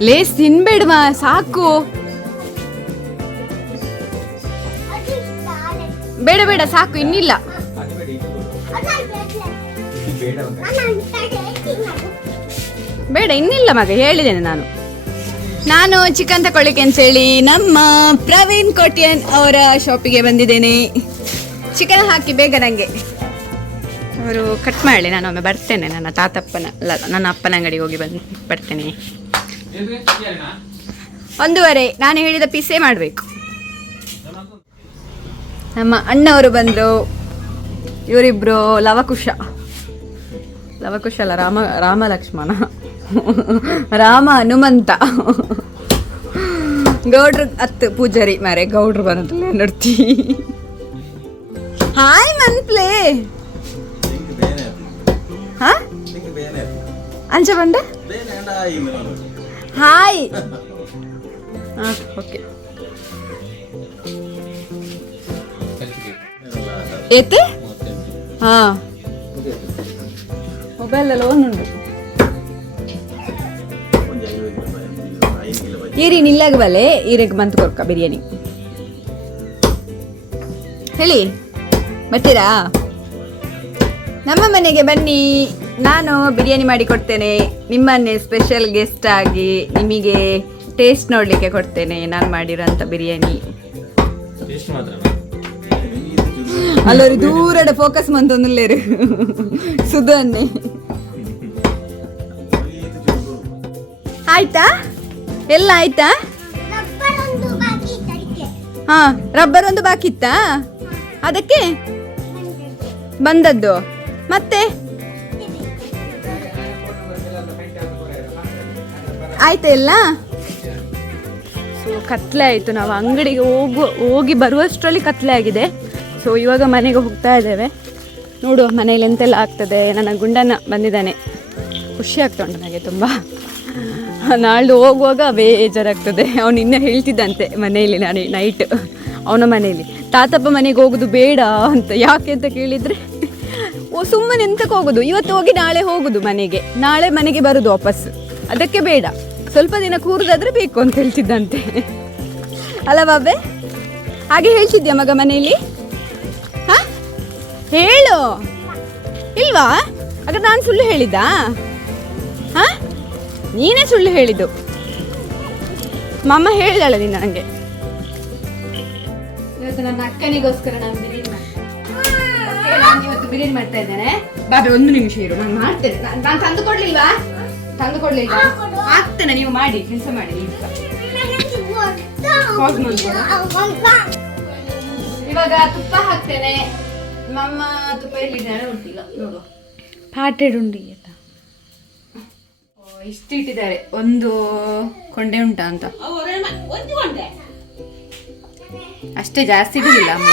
ಲೇಸ್ ತಿನ್ಬೇಡವಾ, ಸಾಕು. ಬೇಡ ಬೇಡ, ಸಾಕು, ಇನ್ನಿಲ್ಲ. ಬೇಡ ಇನ್ನಿಲ್ಲ ಮಗ, ಹೇಳಿದ್ದೇನೆ ನಾನು ಚಿಕನ್ ತಗೊಳ್ಳಿಕ್ಕೆ ಅಂತೇಳಿ ನಮ್ಮ ಪ್ರವೀಣ್ ಕೋಟ್ಯನ್ ಅವರ ಶಾಪಿಗೆ ಬಂದಿದ್ದೇನೆ. ಚಿಕನ್ ಹಾಕಿ ಬೇಗ ನನಗೆ ಅವರು ಕಟ್ ಮಾಡಲಿ, ನಾನು ಒಮ್ಮೆ ಬರ್ತೇನೆ. ನನ್ನ ತಾತಪ್ಪನ ಅಲ್ಲ, ನನ್ನ ಅಪ್ಪನ ಅಂಗಡಿಗೆ ಹೋಗಿ ಬರ್ತೇನೆ. 1:30 ನಾನು ಹೇಳಿದ ಪೀಸೇ ಮಾಡಬೇಕು. ನಮ್ಮ ಅಣ್ಣವರು ಬಂದರು. ಇವರಿಬ್ರು ಲವಕುಶ ಅಲ್ಲ, ರಾಮ ಲಕ್ಷ್ಮಣ, ರಾಮ ಹನುಮಂತ. ಗೌಡ್ರು ಅತ್ತು ಪೂಜಾರಿ ಮಾರೆ, ಗೌಡ್ರು ಬಂದಲ್ಲ ನೋಡ್ತಿ. ಹಾಯ್ ಮನ್ಪ್ಲೇ ಹಾ ಅಂಚ ಬಂದೆ ಹಾಯ್. ಓಕೆ ಏತೆ ಹಾ ಮೊಬೈಲ್ ಎಲ್ಲ ಒಂದುಂಟು ಈರಿ ನಿಲ್ಲಾಗ ಬಲೆ ಈರೆಗ್ ಬಂತು ಕೊರ್ಕ ಬಿರಿಯಾನಿ ಹೇಳಿ ಬರ್ತೀರಾ ನಮ್ಮ ಮನೆಗೆ ಬನ್ನಿ, ನಾನು ಬಿರಿಯಾನಿ ಮಾಡಿ ಕೊಡ್ತೇನೆ. ನಿಮ್ಮನ್ನೇ ಸ್ಪೆಷಲ್ ಗೆಸ್ಟ್ ಆಗಿ ನಿಮಗೆ ಟೇಸ್ಟ್ ನೋಡ್ಲಿಕ್ಕೆ ಕೊಡ್ತೇನೆ ನಾನು ಮಾಡಿರೋಂಥ ಬಿರಿಯಾನಿ. ಅಲ್ಲೊರು ದೂರಡ ಫೋಕಸ್ ಮಂತೊಂದುಲ್ಲೇರು ಸುಧು ಅನ್ನೆ. ಆಯ್ತಾ ಎಲ್ಲ ಆಯ್ತಾ? ಹಾ ರಬ್ಬರ್ ಒಂದು ಬಾಕಿ ಇತ್ತಾ ಅದಕ್ಕೆ ಬಂದದ್ದು? ಮತ್ತೆ ಆಯ್ತಾ ಎಲ್ಲ? ಸೊ ಕತ್ಲೆ ಆಯಿತು, ನಾವು ಅಂಗಡಿಗೆ ಹೋಗಿ ಬರುವಷ್ಟರಲ್ಲಿ ಕತ್ಲೆ ಆಗಿದೆ. ಸೊ ಇವಾಗ ಮನೆಗೆ ಹೋಗ್ತಾ ಇದ್ದೇವೆ. ನೋಡುವ ಮನೇಲಿ ಎಂತೆಲ್ಲ ಆಗ್ತದೆ. ನನ್ನ ಗುಂಡನ ಬಂದಿದ್ದಾನೆ, ಖುಷಿ ಆಗ್ತಾ ಉಂಟು ನನಗೆ ತುಂಬ. ನಾಳ್ದು ಹೋಗುವಾಗ ಬೇಜಾರಾಗ್ತದೆ. ಅವನು ಇನ್ನೂ ಹೇಳ್ತಿದ್ದಂತೆ ಮನೆಯಲ್ಲಿ, ನಾನು ನೈಟ್ ಅವನ ಮನೆಯಲ್ಲಿ ತಾತಪ್ಪ ಮನೆಗೆ ಹೋಗೋದು ಬೇಡ ಅಂತ. ಯಾಕೆ ಅಂತ ಕೇಳಿದರೆ ಸುಮ್ಮನೆ ಎಂತಕ್ಕೆ ಹೋಗೋದು, ಇವತ್ತು ಹೋಗಿ ನಾಳೆ ಹೋಗೋದು ಮನೆಗೆ, ನಾಳೆ ಮನೆಗೆ ಬರೋದು ವಾಪಸ್, ಅದಕ್ಕೆ ಬೇಡ, ಸ್ವಲ್ಪ ದಿನ ಕೂರುದಾದ್ರೆ ಬೇಕು ಅಂತ ಹೇಳ್ತಿದ್ದಂತೆ. ಅಲ್ಲ ಬಾಬೆ, ಹಾಗೆ ಹೇಳ್ತಿದ್ಯಾ ಮಗ ಮನೆಯಲ್ಲಿ? ಹಾ ಹೇಳು, ಇಲ್ವಾ? ಆಗ ನಾನು ಸುಳ್ಳು ಹೇಳಿದ್ದಾ? ಹಾ ನೀನೇ ಸುಳ್ಳು ಹೇಳಿದ್ದು. ಮಮ್ಮ ಹೇಳಿದಾಳೆ ನೀನು ನನಗೆ. ಇವತ್ತು ನನ್ನ ಅಕ್ಕನಿಗೋಸ್ಕರ ನಾನು ಇವತ್ತು ಬಿರಿಯಾನಿ ಮಾಡ್ತಾ ಇದ್ದೇನೆ. ಬಾಬೆ ಒಂದು ನಿಮಿಷ ಇರು, ನಾನು ಮಾಡ್ತೇನೆ. ನಾನು ತಂದು ಕೊಡ್ಲಿಲ್ವಾ? ಆಗ್ತೇನೆ, ನೀವು ಮಾಡಿ ಕೆಲಸ ಮಾಡಿ. ಇವಾಗ ತುಪ್ಪ ಹಾಕ್ತೇನೆ. ಮಮ್ಮ ತುಪ್ಪ ಎಲ್ಲಿದ್ದಾಳೆ ಉಂಟಿಲ್ಲ ನೋಡು, ಪಾಟೆಡ್ ಉಂಡಿ ಅಂತ ಇಷ್ಟು ಇಟ್ಟಿದ್ದಾರೆ. ಒಂದು ಕೊಂಡೆ ಉಂಟಾ ಅಂತ ಅಷ್ಟೇ, ಜಾಸ್ತಿ ಇಡುದಿಲ್ಲ ಅಮ್ಮ.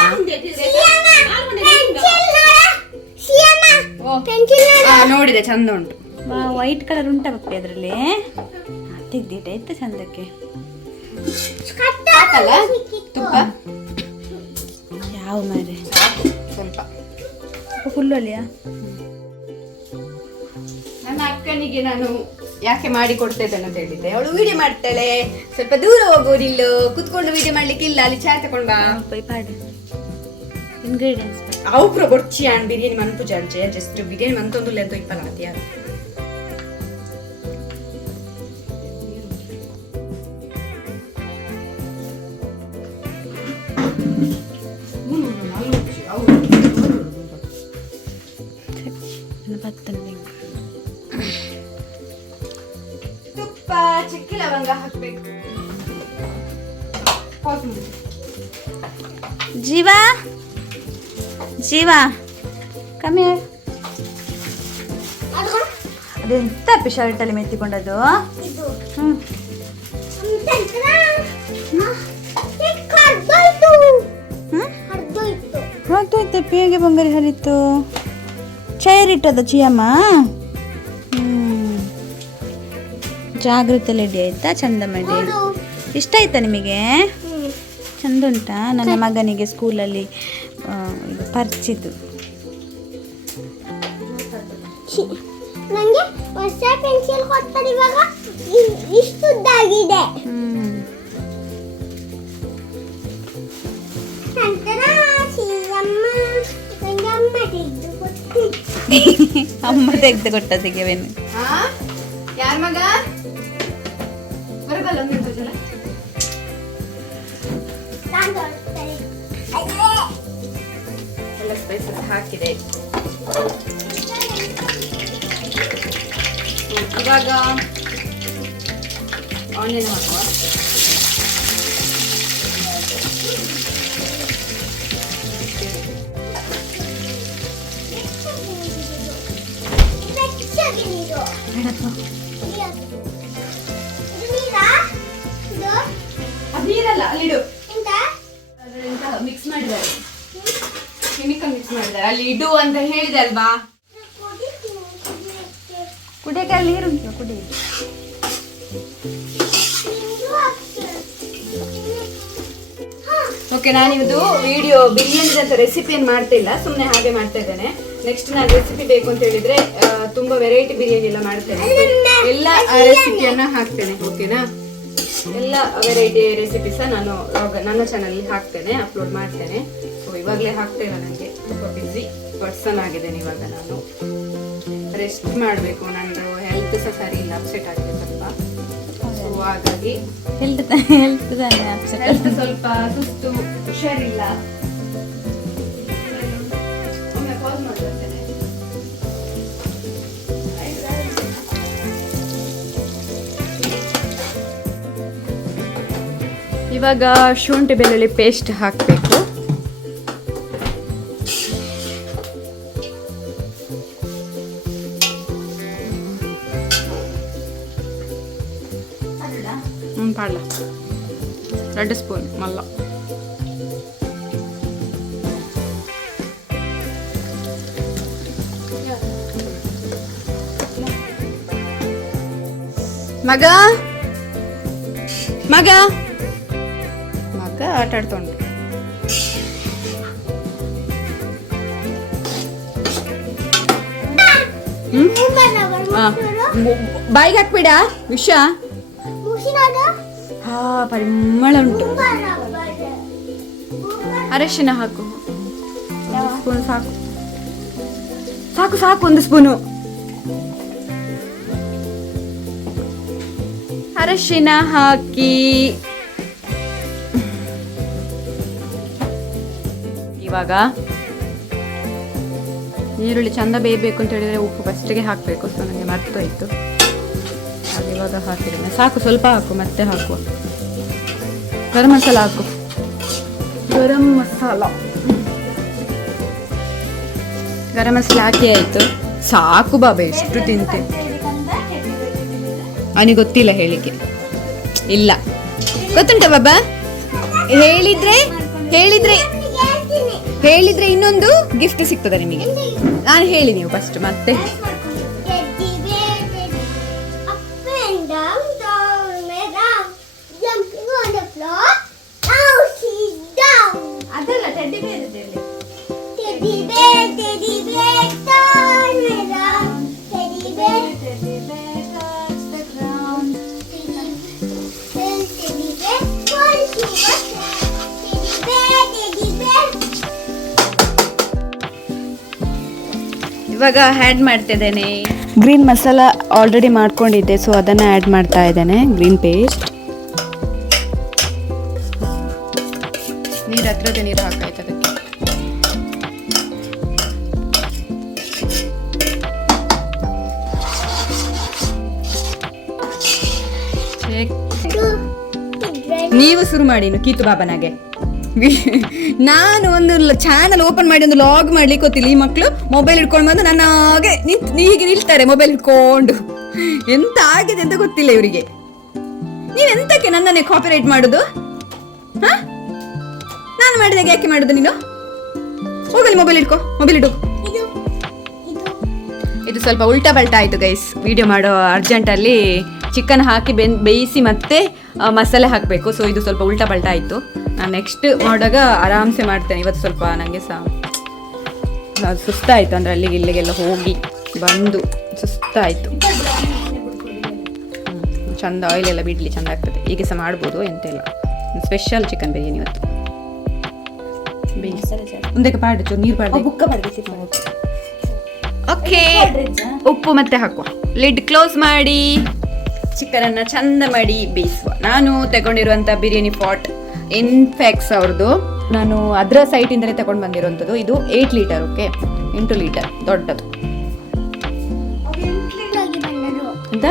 ನೋಡಿದೆ ಚಂದ ಉಂಟು. ವೈಟ್ ಕಲರ್ ಉಂಟಾ ಪಪ್ಪಿ ಅದರಲ್ಲಿ? ತೆಗ್ದಿಟ್ಟ ಎತ್ತ ಚಂದಕ್ಕೆ. ತುಪ್ಪ ಯಾವ ಮಾರೆ ಸ್ವಲ್ಪ ಫುಲ್ಲು ಅಲ್ಲಿಯಾ? ನನ್ನ ಅಕ್ಕನಿಗೆ ನಾನು ಯಾಕೆ ಮಾಡಿ ಕೊಡ್ತೇನೆ ಅಂತ ಹೇಳಿದ್ದೆ. ಅವಳು ವಿಡಿಯೋ ಮಾಡ್ತಾಳೆ, ಸ್ವಲ್ಪ ದೂರ ಹೋಗೋದಿಲ್ಲ, ಕುತ್ಕೊಂಡು ವಿಡಿಯೋ ಮಾಡ್ಲಿಕ್ಕೆ ಇಲ್ಲ, ಅಲ್ಲಿ ಚಾಯ್ ತಕೊಂಡ್ ಬಾ. ಇಂಗ್ರೀಡಿಯೆಂಟ್ಸ್ ಅವು ಕೂಡ ಕೊಡ್ಚಿ on biryani ಮನ್ಪು ಜಾಂಚೆ just biryani ಮಂತೊಂದು length ಇಪ್ಪಲ್ಲ ಆತಿಯ. ತುಪ್ಪ, ಚಕ್ಕೆ ಲವಂಗ ಹಾಕ್ಬೇಕು. ಜೀವಾ ಕಮ್ಮಿ ಅದೆಂತ ಶರ್ಟಲ್ಲಿ ಮೆತ್ತಿಕೊಂಡದ್ದು? ಹೊರಟೋಯ್ತು, ಪೇಗೆ ಬಂಗಾರಿ ಹರಿತು. ಚೈರ್ ಇಟ್ಟದ ಚಿಯಮ್ಮ? ಜಾಗೃತಿ ರೆಡಿ ಆಯ್ತಾ? ಚಂದ ಮಾಡಿ. ಇಷ್ಟ ಆಯ್ತಾ ನಿಮಗೆ? ಚಂದ ಉಂಟಾ? ನನ್ನ ಮಗನಿಗೆ ಸ್ಕೂಲಲ್ಲಿ ಪರ್ಚಿದ್ದು. ನನಗೆ ಹೊಸ ಪೆನ್ಸಿಲ್ ಕೊಡ್ತಾರೆ ಇವಾಗ, ಇಷ್ಟು ಉದ್ದಾಗಿದೆ. ಅಮ್ಮ ತೆಗೆದು ಕೊಟ್ಟ ಸಿಗವೇನು? ಯಾರ ಮಗ ಬರಬಲ್ಲ ಎಲ್ಲ ಸ್ಪೈಸಸ್ ಹಾಕಿದೆ. ಇವಾಗ ಆನಿಯನ್ ಹಾಕುವ. ಇಷ್ಟಾಗಿ ನೀರು ಬೇಡಪ್ಪ. ಇದು ನೀರಾ ಇದು ಅದು ನೀರಲ್ಲ, ಅಲ್ಲಿಡು. ಎಂತ ಮಿಕ್ಸ್ ಮಾಡಿದ್ದಾರೆ, ಕೆಮಿಕಲ್ ಮಿಕ್ಸ್ ಮಾಡಿದ್ದಾರೆ. ಅಲ್ಲಿ ಇಡು ಅಂತ ಹೇಳಿದೆ ಅಲ್ವಾ. ಕುಡಿಯಕ್ಕೆ ಅಲ್ಲಿ ನೀರುಂಟು, ಕುಡಿ. ಓಕೆ, ನಾನಿವತ್ತು ವಿಡಿಯೋ ಬಿರಿಯಾನಿದಂತ ರೆಸಿಪಿಯನ್ನು ಮಾಡ್ತಿಲ್ಲ, ಸುಮ್ಮನೆ ಹಾಗೆ ಮಾಡ್ತಾ ಇದ್ದೇನೆ. ನೆಕ್ಸ್ಟ್ ನಾನು ರೆಸಿಪಿ ಬೇಕು ಅಂತ ಹೇಳಿದ್ರೆ ತುಂಬಾ ವೆರೈಟಿ ಬಿರಿಯಾನಿ ಎಲ್ಲ ಮಾಡ್ತೇನೆ. ಎಲ್ಲ ರೆಸಿಪಿಯನ್ನ ಹಾಕ್ತೇನೆ, ಓಕೆನಾ? ಎಲ್ಲ ವೆರೈಟಿ ರೆಸಿಪಿ ಸಹ ನಾನು ನನ್ನ ಚಾನಲ್ ಹಾಕ್ತೇನೆ, ಅಪ್ಲೋಡ್ ಮಾಡ್ತೇನೆ. ಸೊ ಇವಾಗಲೇ ಹಾಕ್ತಾ ಇಲ್ಲ, ನನಗೆ ತುಂಬ ಬ್ಯುಸಿ ಪರ್ಸನ್ ಆಗಿದ್ದೇನೆ ಇವಾಗ. ನಾನು ರೆಸ್ಟ್ ಮಾಡಬೇಕು, ನಂದು ಹೆಲ್ತ್ ಸಹ ಸರಿ ಇಲ್ಲ, ಅಪ್ಸೆಟ್ ಆಗಿದೆ ಸ್ವಲ್ಪ. ಸೊ ಹಾಗಾಗಿ ಹೆಲ್ತ್ ಸ್ವಲ್ಪ ಸುಸ್ತು, ಹುಷಾರಿಲ್ಲ. ಒಮ್ಮೆ ಕಾಲ್ ಮಾಡ್ತೇನೆ. ಇವಾಗ ಶುಂಠಿ ಬೆಳ್ಳುಳ್ಳಿ ಪೇಸ್ಟ್ ಹಾಕಬೇಕು. ಪಾಡ್ಲ 2 ಸ್ಪೂನ್ ಮಲ್ಲ. ಮಗ ಮಗ ಮಗ ಆಟ ಆಡ್ತೊಂಡು. ಬಾಯಿಗೆ ಹಾಕ್ಬೇಡ ವಿಷ. ಹಾ, ಪರಿಮಳ ಉಂಟು. ಅರಶಿನ ಹಾಕು, ಸ್ಪೂನ್ ಸಾಕು ಸಾಕು ಸಾಕು, 1 ಸ್ಪೂನು ಅರಶಿನ ಹಾಕಿ. ಇವಾಗ ಈರುಳ್ಳಿ ಚಂದ ಬೇಯಬೇಕು ಅಂತ ಹೇಳಿದ್ರೆ ಉಪ್ಪು ಫಸ್ಟಿಗೆ ಹಾಕಬೇಕು. ಸೊ ನನಗೆ ಮರ್ತೋಯ್ತು, ಅದು ಇವಾಗ ಹಾಕಿದ್ದೇನೆ. ಸಾಕು, ಸ್ವಲ್ಪ ಹಾಕು, ಮತ್ತೆ ಹಾಕುವ. ಗರಂ ಮಸಾಲ ಹಾಕು, ಗರಂ ಮಸಾಲ. ಗರಂ ಮಸಾಲ ಹಾಕಿ ಆಯಿತು. ಸಾಕು ಬಾಬಾ, ಎಷ್ಟು ತಿಂತೆ ಅವನಿಗೆ ಗೊತ್ತಿಲ್ಲ ಹೇಳಿಕೆ. ಇಲ್ಲ ಗೊತ್ತುಂಟ ಬಾಬಾ, ಹೇಳಿದ್ರೆ ಇನ್ನೊಂದು ಗಿಫ್ಟ್ ಸಿಗ್ತದೆ ನಿಮಗೆ. ನಾನು ಹೇಳಿ, ನೀವು ಫಸ್ಟ್ ಮತ್ತೆ ಅದಲ್ಲ ಟೆಡ್ಡಿ ಬೇರ್ ಇದೆ. ಇವಾಗ ಆ್ಯಡ್ ಮಾಡ್ತಿದ್ದೇನೆ ಗ್ರೀನ್ ಮಸಾಲ. ಆಲ್ರೆಡಿ ಮಾಡ್ಕೊಂಡಿದ್ದೆ, ಸೊ ಅದನ್ನು ಆ್ಯಡ್ ಮಾಡ್ತಾ ಇದ್ದೇನೆ. ಗ್ರೀನ್ ಪೇಸ್ಟ್, ನೀರು ಹತ್ರಕ್ಕೆ ನೀರು ಹಾಕಾಯ್ತು ಅದಕ್ಕೆ. ನೀವು ಶುರು ಮಾಡಿ ಇನ್ನು ಕೀತು ಬಾಬನಾಗೆ. ನಾನು ಒಂದು ಚಾನಲ್ ಓಪನ್ ಮಾಡಿ ಒಂದು ಲಾಗ್ ಮಾಡ್ಲಿಕ್ಕೆ ಗೊತ್ತಿಲ್ಲ. ಈ ಮಕ್ಕಳು ಮೊಬೈಲ್ ಹಿಡ್ಕೊಂಡು ಬಂದು ನನ್ನ ಹಾಗೆ ಹೀಗೆ ನಿಲ್ತಾರೆ, ಮೊಬೈಲ್ ಹಿಡ್ಕೊಂಡು. ಎಂತ ಆಗಿದೆ ಅಂತ ಗೊತ್ತಿಲ್ಲ ಇವರಿಗೆ. ನೀವೆಂತಕ್ಕೆ ನನ್ನನ್ನೇ ಕಾಪಿರೈಟ್ ಮಾಡುದು? ಹಾ, ನಾನು ಮಾಡಿದಾಗ ಯಾಕೆ ಮಾಡುದು ನೀನು? ಹೋಗಲಿ, ಮೊಬೈಲ್ ಇಟ್ಕೋ, ಮೊಬೈಲ್ ಇಡು. ಇದು ಸ್ವಲ್ಪ ಉಲ್ಟಾ ಪಲ್ಟಾ ಆಯಿತು ಗೈಸ್. ವಿಡಿಯೋ ಮಾಡೋ ಅರ್ಜೆಂಟಲ್ಲಿ ಚಿಕನ್ ಹಾಕಿ ಬೇಯಿಸಿ ಮತ್ತೆ ಮಸಾಲೆ ಹಾಕಬೇಕು. ಸೊ ಇದು ಸ್ವಲ್ಪ ಉಲ್ಟಾ ಪಲ್ಟಾ ಆಯಿತು. ನಾನು ನೆಕ್ಸ್ಟ್ ಮಾಡುವಾಗ ಆರಾಮ್ಸೆ ಮಾಡ್ತೇನೆ. ಇವತ್ತು ಸ್ವಲ್ಪ ನನಗೆ ಸಹ ಸುಸ್ತಾಯಿತು, ಅಂದರೆ ಅಲ್ಲಿಗೆ ಇಲ್ಲಿಗೆಲ್ಲ ಹೋಗಿ ಬಂದು ಸುಸ್ತಾಯಿತು. ಚಂದ ಆಯಿಲೆಲ್ಲ ಬಿಡಲಿ, ಚಂದ ಆಗ್ತದೆ. ಹೀಗೆ ಸಹ ಮಾಡ್ಬೋದು, ಎಂತೆಲ್ಲ. ಸ್ಪೆಷಲ್ ಚಿಕನ್ ಬಿರಿಯಾನಿ ಇವತ್ತು. ಮುಂದಕ್ಕೆ ಪಾಡು ಚೂರು ನೀರು ಪಾಡು. ಓಕೆ, ಉಪ್ಪು ಮತ್ತೆ ಹಾಕುವ. ಲಿಡ್ ಕ್ಲೋಸ್ ಮಾಡಿ ಚಿಕನನ್ನು ಚಂದ ಮಾಡಿ ಬೇಯಿಸುವ. ನಾನು ತಗೊಂಡಿರುವಂಥ ಬಿರಿಯಾನಿ ಪಾಟ್ ಇನ್ಫ್ಯಾಕ್ಸ್ ಅವ್ರದ್ದು. ನಾನು ಅದರ ಸೈಟಿಂದಲೇ ತಗೊಂಡು ಬಂದಿರುವಂಥದ್ದು. ಇದು 8 ಲೀಟರ್. ಓಕೆ, 8 ಲೀಟರ್ ದೊಡ್ಡದು. ಎಂತ?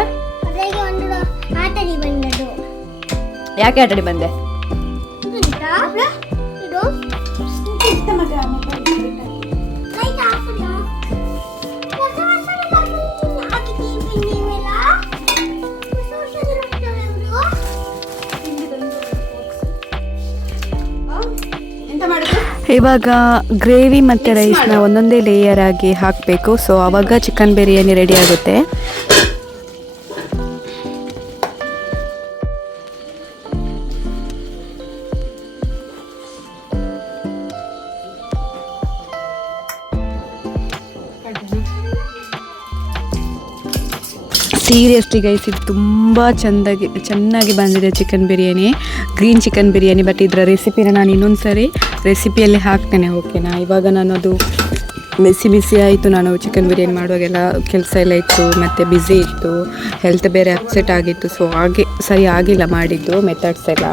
ಯಾಕೆ ಆಟಡಿ ಬಂದೆ? ಇವಾಗ ಗ್ರೇವಿ ಮತ್ತು ರೈಸ್ನ ಒಂದೊಂದೇ ಲೇಯರ್ ಆಗಿ ಹಾಕಬೇಕು. ಸೊ ಆವಾಗ ಚಿಕನ್ ಬಿರಿಯಾನಿ ರೆಡಿ ಆಗುತ್ತೆ. ಸೀರಿಯಸ್ಲಿ ಗೈಸ್, ಇದು ತುಂಬ ಚೆನ್ನಾಗಿ ಬಂದಿದೆ chicken biryani, green chicken biryani. But ಇದರ ರೆಸಿಪಿನ ನಾನು ಇನ್ನೊಂದು ಸರಿ ರೆಸಿಪಿಯಲ್ಲಿ ಹಾಕ್ತೇನೆ, ಓಕೆನಾ? ಇವಾಗ ನಾನು ಅದು ಬಿಸಿ ಆಯಿತು. ನಾನು ಚಿಕನ್ ಬಿರಿಯಾನಿ ಮಾಡುವಾಗೆಲ್ಲ ಕೆಲಸ ಎಲ್ಲ ಇತ್ತು ಮತ್ತು ಬ್ಯುಸಿ ಇತ್ತು, ಹೆಲ್ತ್ ಬೇರೆ ಅಪ್ಸೆಟ್ ಆಗಿತ್ತು. ಸೊ ಹಾಗೆ ಸರಿ ಆಗಿಲ್ಲ ಮಾಡಿದ್ದು ಮೆಥಡ್ಸ್ ಎಲ್ಲ.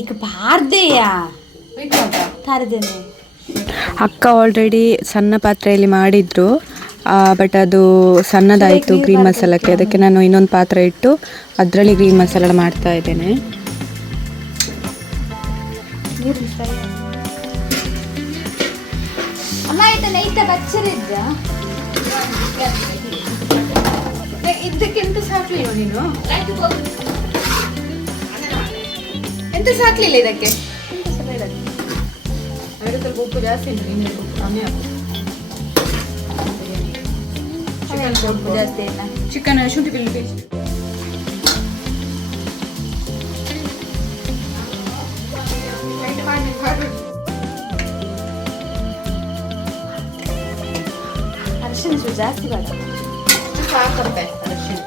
ಈಗ ಬಾರ್ದೆಯಾ ತರದೇನೆ. ಅಕ್ಕ ಆಲ್ರೆಡಿ ಸಣ್ಣ ಪಾತ್ರೆಯಲ್ಲಿ ಮಾಡಿದ್ರು, ಬಟ್ ಅದು ಸಣ್ಣದಾಯಿತು ಗ್ರೀನ್ ಮಸಾಲಕ್ಕೆ. ಅದಕ್ಕೆ ನಾನು ಇನ್ನೊಂದು ಪಾತ್ರೆ ಇಟ್ಟು ಅದರಲ್ಲಿ ಗ್ರೀನ್ ಮಸಾಲ ಮಾಡ್ತಾ ಇದ್ದೇನೆ. ಇದಕ್ಕೆಂತ ಸಾಕ್ಲಿಲ್ಲ ನೀನು? ಎಂತ ಸಾಕ್ಲಿಲ್ಲ ಇದಕ್ಕೆ? ಸ್ವಲ್ಪ ಉಪ್ಪು ಜಾಸ್ತಿ ಉಂಟು, ನಿನ್ನ ಉಪ್ಪು ಕಮ್ಮಿ ಹಾಕು. ಉಪ್ಪು ಜಾಸ್ತಿ ಇಲ್ಲ. ಚಿಕನ್ ಶುಂಠಿ ಬೆಳ್ಳುಳ್ಳಿ ಪೇಸ್ಟ್. ಅರಿಶಿನ ಜಾಸ್ತಿ ಬೇಡ, ಸಾಕಂತೆ ಅರಿಶಿನ.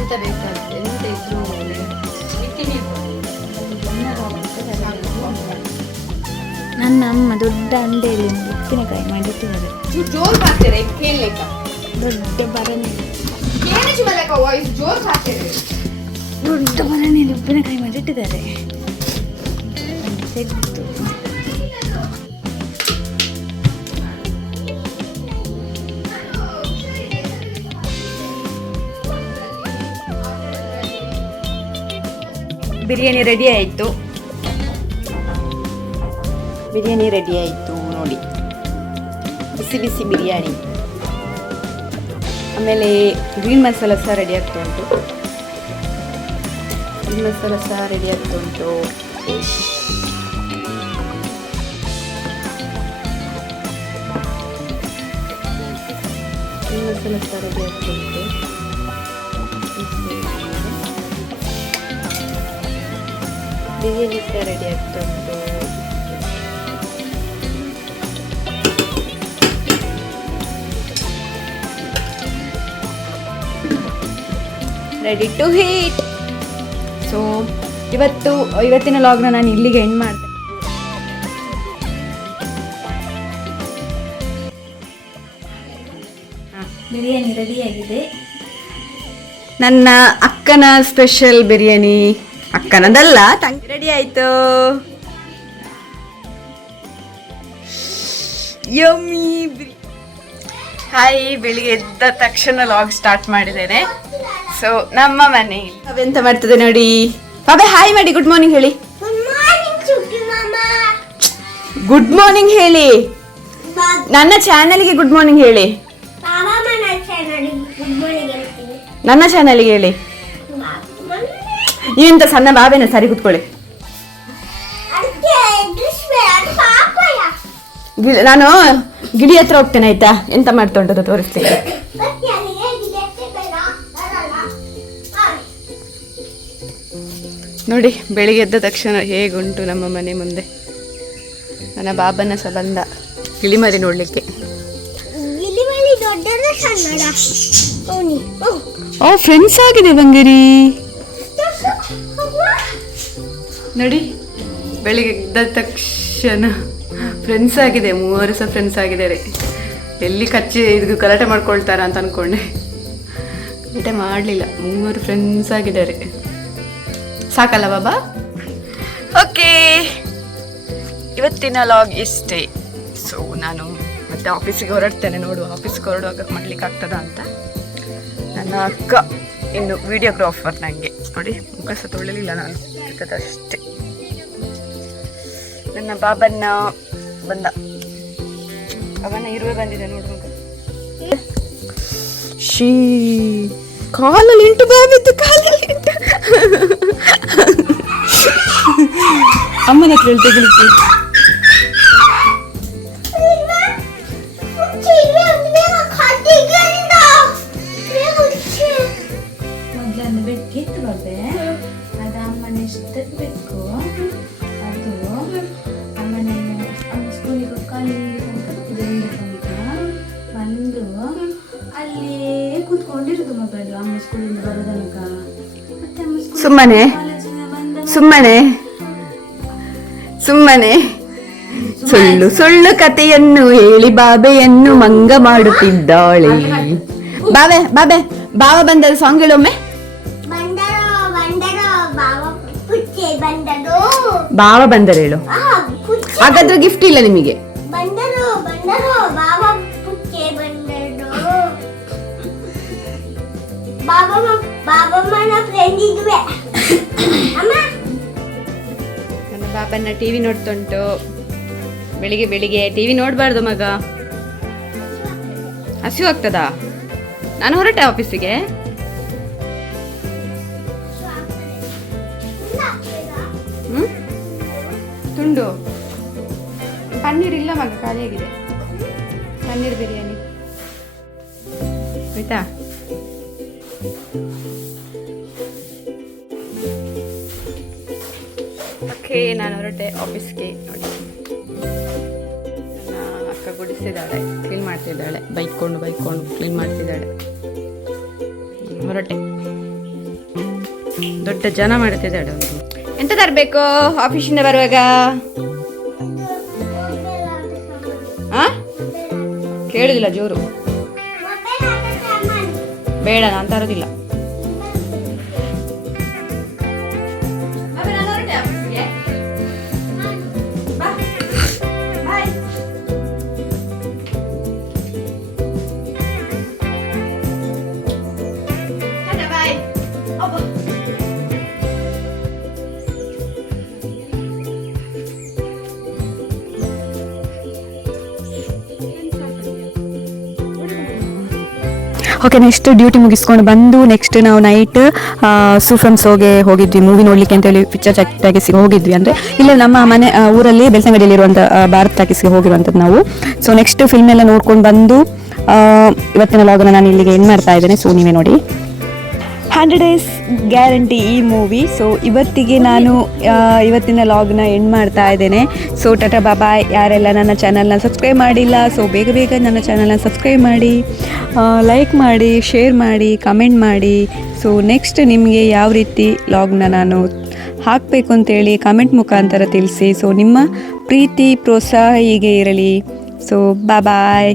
ಎಂತ ಬೇಕಾಗುತ್ತೆ, ಎಂತ ಇದ್ರು ನನ್ನ ಅಮ್ಮ ದೊಡ್ಡ ಅಂಡೆಯಲ್ಲಿ ಉಪ್ಪಿನಕಾಯಿ ಮಾಡಿಟ್ಟಿದ್ದಾರೆ. ಜೋರ್ ಹಾಕ್ತಾರೆ ಕೇಳಲಿಕ್ಕ, ದೊಡ್ಡ ಬರಣಿ ಜೋರ್ ಹಾಕ್ತಾರೆ. ದೊಡ್ಡ ಬರಣಿಯಲ್ಲಿ ಉಪ್ಪಿನಕಾಯಿ ಮಾಡಿಟ್ಟಿದ್ದಾರೆ. ತೆಗೆದು ಬಿರಿಯಾನಿ ರೆಡಿ ಆಯಿತು. ಬಿರಿಯಾನಿ ರೆಡಿ ಆಯಿತು ನೋಡಿ, ಬಿಸಿ ಬಿಸಿ ಬಿರಿಯಾನಿ. ಆಮೇಲೆ ಗ್ರೀನ್ ಮಸಾಲ ಸಹ ರೆಡಿ ಆಗ್ತಾ ಉಂಟು. ಗ್ರೀನ್ ಮಸಾಲ ಸಹ ರೆಡಿ ಆಗ್ತಾ ಉಂಟು. ಗ್ರೀನ್ ಮಸಾಲ ಸಹ ರೆಡಿ ಆಗ್ತಾ ಉಂಟು. ಬಿರಿಯಾನಿ ಸಹ ರೆಡಿ ಆಗ್ತಾ ಉಂಟು. Ready to heat. ಸೊ ಇವತ್ತಿನ ಲಾಗ್ನ ನಾನು ಇಲ್ಲಿಗೆ ಎಂಡ್ ಮಾಡ್ತೇನೆ. ಬಿರಿಯಾನಿ ರೆಡಿಯಾಗಿದೆ. ನನ್ನ ಅಕ್ಕನ ಸ್ಪೆಷಲ್ ಬಿರಿಯಾನಿ, ಅಕ್ಕನದಲ್ಲ ತಂಗಿ, ರೆಡಿ ಆಯಿತು. ಯಮ್ಮಿ. ಹಾಯ್, ಬೆಳಿಗ್ಗೆ ಎದ್ದ ತಕ್ಷಣ ಲಾಗ್ ಸ್ಟಾರ್ಟ್ ಮಾಡಿದ್ದೇನೆ. ಸೊ ನಮ್ಮ ಮನೆ ಅವೆಂತ ಮಾಡ್ತದೆ ನೋಡಿ. ಬಾಬೆ ಹಾಯ್ ಮಾಡಿ, ಗುಡ್ ಮಾರ್ನಿಂಗ್ ಹೇಳಿ. ಗುಡ್ ಮಾರ್ನಿಂಗ್ ಹೇಳಿ, ನನ್ನ ಚಾನಲ್ಗೆ ಗುಡ್ ಮಾರ್ನಿಂಗ್ ಹೇಳಿ. ನನ್ನ ಚಾನಲ್ಗೆ ಹೇಳಿ. ನೀವೆಂತ ಸಣ್ಣ ಬಾಬೇನ, ಸರಿ ಕೂತ್ಕೊಳ್ಳಿ. ನಾನು ಗಿಳಿ ಹತ್ರ ಹೋಗ್ತೇನೆ ಆಯ್ತಾ, ಎಂತ ಮಾಡ್ತಾ ಉಂಟು ತೋರಿಸ್ತೇನೆ. ನೋಡಿ ಬೆಳಿಗ್ಗೆ ಎದ್ದ ತಕ್ಷಣ ಹೇಗುಂಟು ನಮ್ಮ ಮನೆ ಮುಂದೆ. ನನ್ನ ಬಾಬನ ಸಹ ಬಂದ ಗಿಳಿಮರಿ ನೋಡ್ಲಿಕ್ಕೆ. ಓ ಫ್ರೆಂಡ್ಸ್ ಆಗಿದೆ ಬಂಗಿರಿ. ನೋಡಿ ಬೆಳಿಗ್ಗೆ ಎದ್ದ ತಕ್ಷಣ ಫ್ರೆಂಡ್ಸ್ ಆಗಿದೆ, 3 ಸಹ ಫ್ರೆಂಡ್ಸ್ ಆಗಿದ್ದಾರೆ. ಎಲ್ಲಿ ಇದು ಗಲಾಟೆ ಮಾಡ್ಕೊಳ್ತಾರ ಅಂತ ಅನ್ಕೊಂಡೆ, ಗಲಾಟೆ ಮಾಡಲಿಲ್ಲ. 3 ಫ್ರೆಂಡ್ಸ್ ಆಗಿದ್ದಾರೆ. ಸಾಕಲ್ಲ ಬಾಬಾ? ಓಕೆ, ಇವತ್ತಿನ ಲಾಗ್ ಇಷ್ಟೇ. ಸೊ ನಾನು ಮತ್ತೆ ಆಫೀಸಿಗೆ ಹೊರಡ್ತೇನೆ. ನೋಡು ಆಫೀಸ್ಗೆ ಹೊರಡುವಾಗ ಮಾಡ್ಲಿಕ್ಕೆ ಆಗ್ತದ ಅಂತ. ನನ್ನ ಅಕ್ಕ ಇನ್ನು ವಿಡಿಯೋಗ್ರಾಫರ್. ನನಗೆ ನೋಡಿ ಮುಖ ಸಹ ತೊಳಲಿಲ್ಲ ನಾನು, ಅಷ್ಟೇ. ನನ್ನ ಬಾಬನ್ನ ಬಂದ, ಅವನ ಇರುವೆ ಬಂದಿದೆ ನೋಡು ಮಗ. ಶೀ ಕಾಲಲ್ಲಿ ಇಂಟು ಬಾಬಿತ್ತು, ಕಾಲಲ್ಲಿ ಇಂಟು. ಅಮ್ಮನ ಹತ್ರ ಹೇಳಿ ತೆಗಿಲಿಕ್ಕೆ. ಮೊದಲನ್ನು ಬೆಕ್ಕಿತ್ತು ಬಾಬೆ, ಅದು ಅಮ್ಮನ ಎಷ್ಟಕ್ಕೆ ಬೇಕು ಅದು ಅಮ್ಮನನ್ನು ಅಮ್ಮ ಸ್ಕೂಲಿಗೆ ಕಾಲಿ ಬಂದು ಅಲ್ಲೇ ಕೂತ್ಕೊಂಡಿರೋದು ಮೊಬೈಲು ಅಮ್ಮ ಸ್ಕೂಲಿಂದ ಬರೋ ತನಕ. ಮತ್ತೆ ಅಮ್ಮ ಸ್ಕೂಲ್ ಸುಮ್ಮನೆ ಸುಮ್ಮನೆ ಸುಮ್ಮನೆ ಸುಳ್ಳು ಸುಳ್ಳು ಕಥೆಯನ್ನು ಹೇಳಿ ಬಾಬೆಯನ್ನು ಮಂಗ ಮಾಡುತ್ತಿದ್ದಾಳೆ. ಬಾಬೆ ಬಾಬೆ ಬಾವ ಬಂದ ಸಾಂಗ್ ಹೇಳೊಮ್ಮೆ. ಬಾವ ಬಂದರೆ ಹೇಳು. ಹಾಗಾದ್ರೆ ಗಿಫ್ಟ್ ಇಲ್ಲ ನಿಮಗೆ. ನನ್ನ ಬಾಬನ್ನ ಟಿವಿ ನೋಡ್ತುಂಟು. ಬೆಳಿಗ್ಗೆ ಬೆಳಿಗ್ಗೆ ಟಿವಿ ನೋಡಬಾರ್ದು ಮಗ, ಹಸಿವು ಆಗ್ತದಾ? ನಾನು ಹೊರಟೆ ಆಫೀಸಿಗೆ. ತುಂಡು ಪನ್ನೀರ್ ಇಲ್ಲ ಮಗ, ಖಾಲಿಯಾಗಿದೆ. ಪನ್ನೀರ್ ಬಿರಿಯಾನಿ ಆಯ್ತಾ? ಓಕೆ, ನಾನು ಹೊರಟೆ ಆಫೀಸ್ಗೆ. ನೋಡಿ, ನನ್ನ ಅಕ್ಕ ಗುಡಿಸಿದ್ದಾಳೆ, ಕ್ಲೀನ್ ಮಾಡ್ತಿದ್ದಾಳೆ, ಬೈಕೊಂಡು ಕ್ಲೀನ್ ಮಾಡ್ತಿದ್ದಾಳೆ. ಹೊರಟೆ, ದೊಡ್ಡ ಜನ ಮಾಡ್ತಿದ್ದಾಳೆ. ಎಂತ ತರಬೇಕು ಆಫೀಸಿಂದ ಬರುವಾಗ? ಕೇಳುದಿಲ್ಲ ಜೋರು. ಬೇಡ, ನಾನು ತರೋದಿಲ್ಲ. ಓಕೆ, ನೆಕ್ಸ್ಟ್ ಡ್ಯೂಟಿ ಮುಗಿಸ್ಕೊಂಡು ಬಂದು ನೆಕ್ಸ್ಟ್ ನಾವು ನೈಟ್ ಸೂಫ್ರಮ್ ಶೋಗೆ ಹೋಗಿದ್ವಿ, ಮೂವಿ ನೋಡ್ಲಿಕ್ಕೆ ಅಂತೇಳಿ ಪಿಕ್ಚರ್ ಟಾಕೀಸ್ಗೆ ಹೋಗಿದ್ವಿ. ಅಂದರೆ ಇಲ್ಲ ನಮ್ಮ ಮನೆ ಊರಲ್ಲಿ ಬೆಳ್ತಂಗಡಿಯಲ್ಲಿರುವಂಥ ಭಾರತ್ ಟಾಕೀಸ್ಗೆ ಹೋಗಿರುವಂಥದ್ದು ನಾವು. ಸೊ ನೆಕ್ಸ್ಟ್ ಫಿಲ್ಮ್ ಎಲ್ಲ ನೋಡ್ಕೊಂಡು ಬಂದು ಇವತ್ತಿನ ಲಾಗನ್ನು ನಾನು ಇಲ್ಲಿಗೆ ಎಂಡ್ ಮಾಡ್ತಾ ಇದ್ದೇನೆ. ಸೊ ನೀವೇ ನೋಡಿ, 100 days ಗ್ಯಾರಂಟಿ ಈ ಮೂವಿ. ಸೊ ಇವತ್ತಿಗೆ ನಾನು ಇವತ್ತಿನ ಲಾಗ್ನ ಎಂಡ್ ಮಾಡ್ತಾ ಇದ್ದೇನೆ. ಸೊ ಟಾಟಾ ಬಾಯ್. ಯಾರೆಲ್ಲ ನನ್ನ ಚಾನಲ್ನ ಸಬ್ಸ್ಕ್ರೈಬ್ ಮಾಡಿಲ್ಲ, ಸೊ ಬೇಗ ನನ್ನ ಚಾನಲ್ನ ಸಬ್ಸ್ಕ್ರೈಬ್ ಮಾಡಿ, ಲೈಕ್ ಮಾಡಿ, ಶೇರ್ ಮಾಡಿ, ಕಮೆಂಟ್ ಮಾಡಿ. ಸೊ ನೆಕ್ಸ್ಟ್ ನಿಮಗೆ ಯಾವ ರೀತಿ ಲಾಗ್ನ ನಾನು ಹಾಕಬೇಕು ಅಂತೇಳಿ ಕಮೆಂಟ್ ಮುಖಾಂತರ ತಿಳಿಸಿ. ಸೊ ನಿಮ್ಮ ಪ್ರೀತಿ ಪ್ರೋತ್ಸಾಹ ಹೀಗೆ ಇರಲಿ. ಸೊ ಬಾಯ್.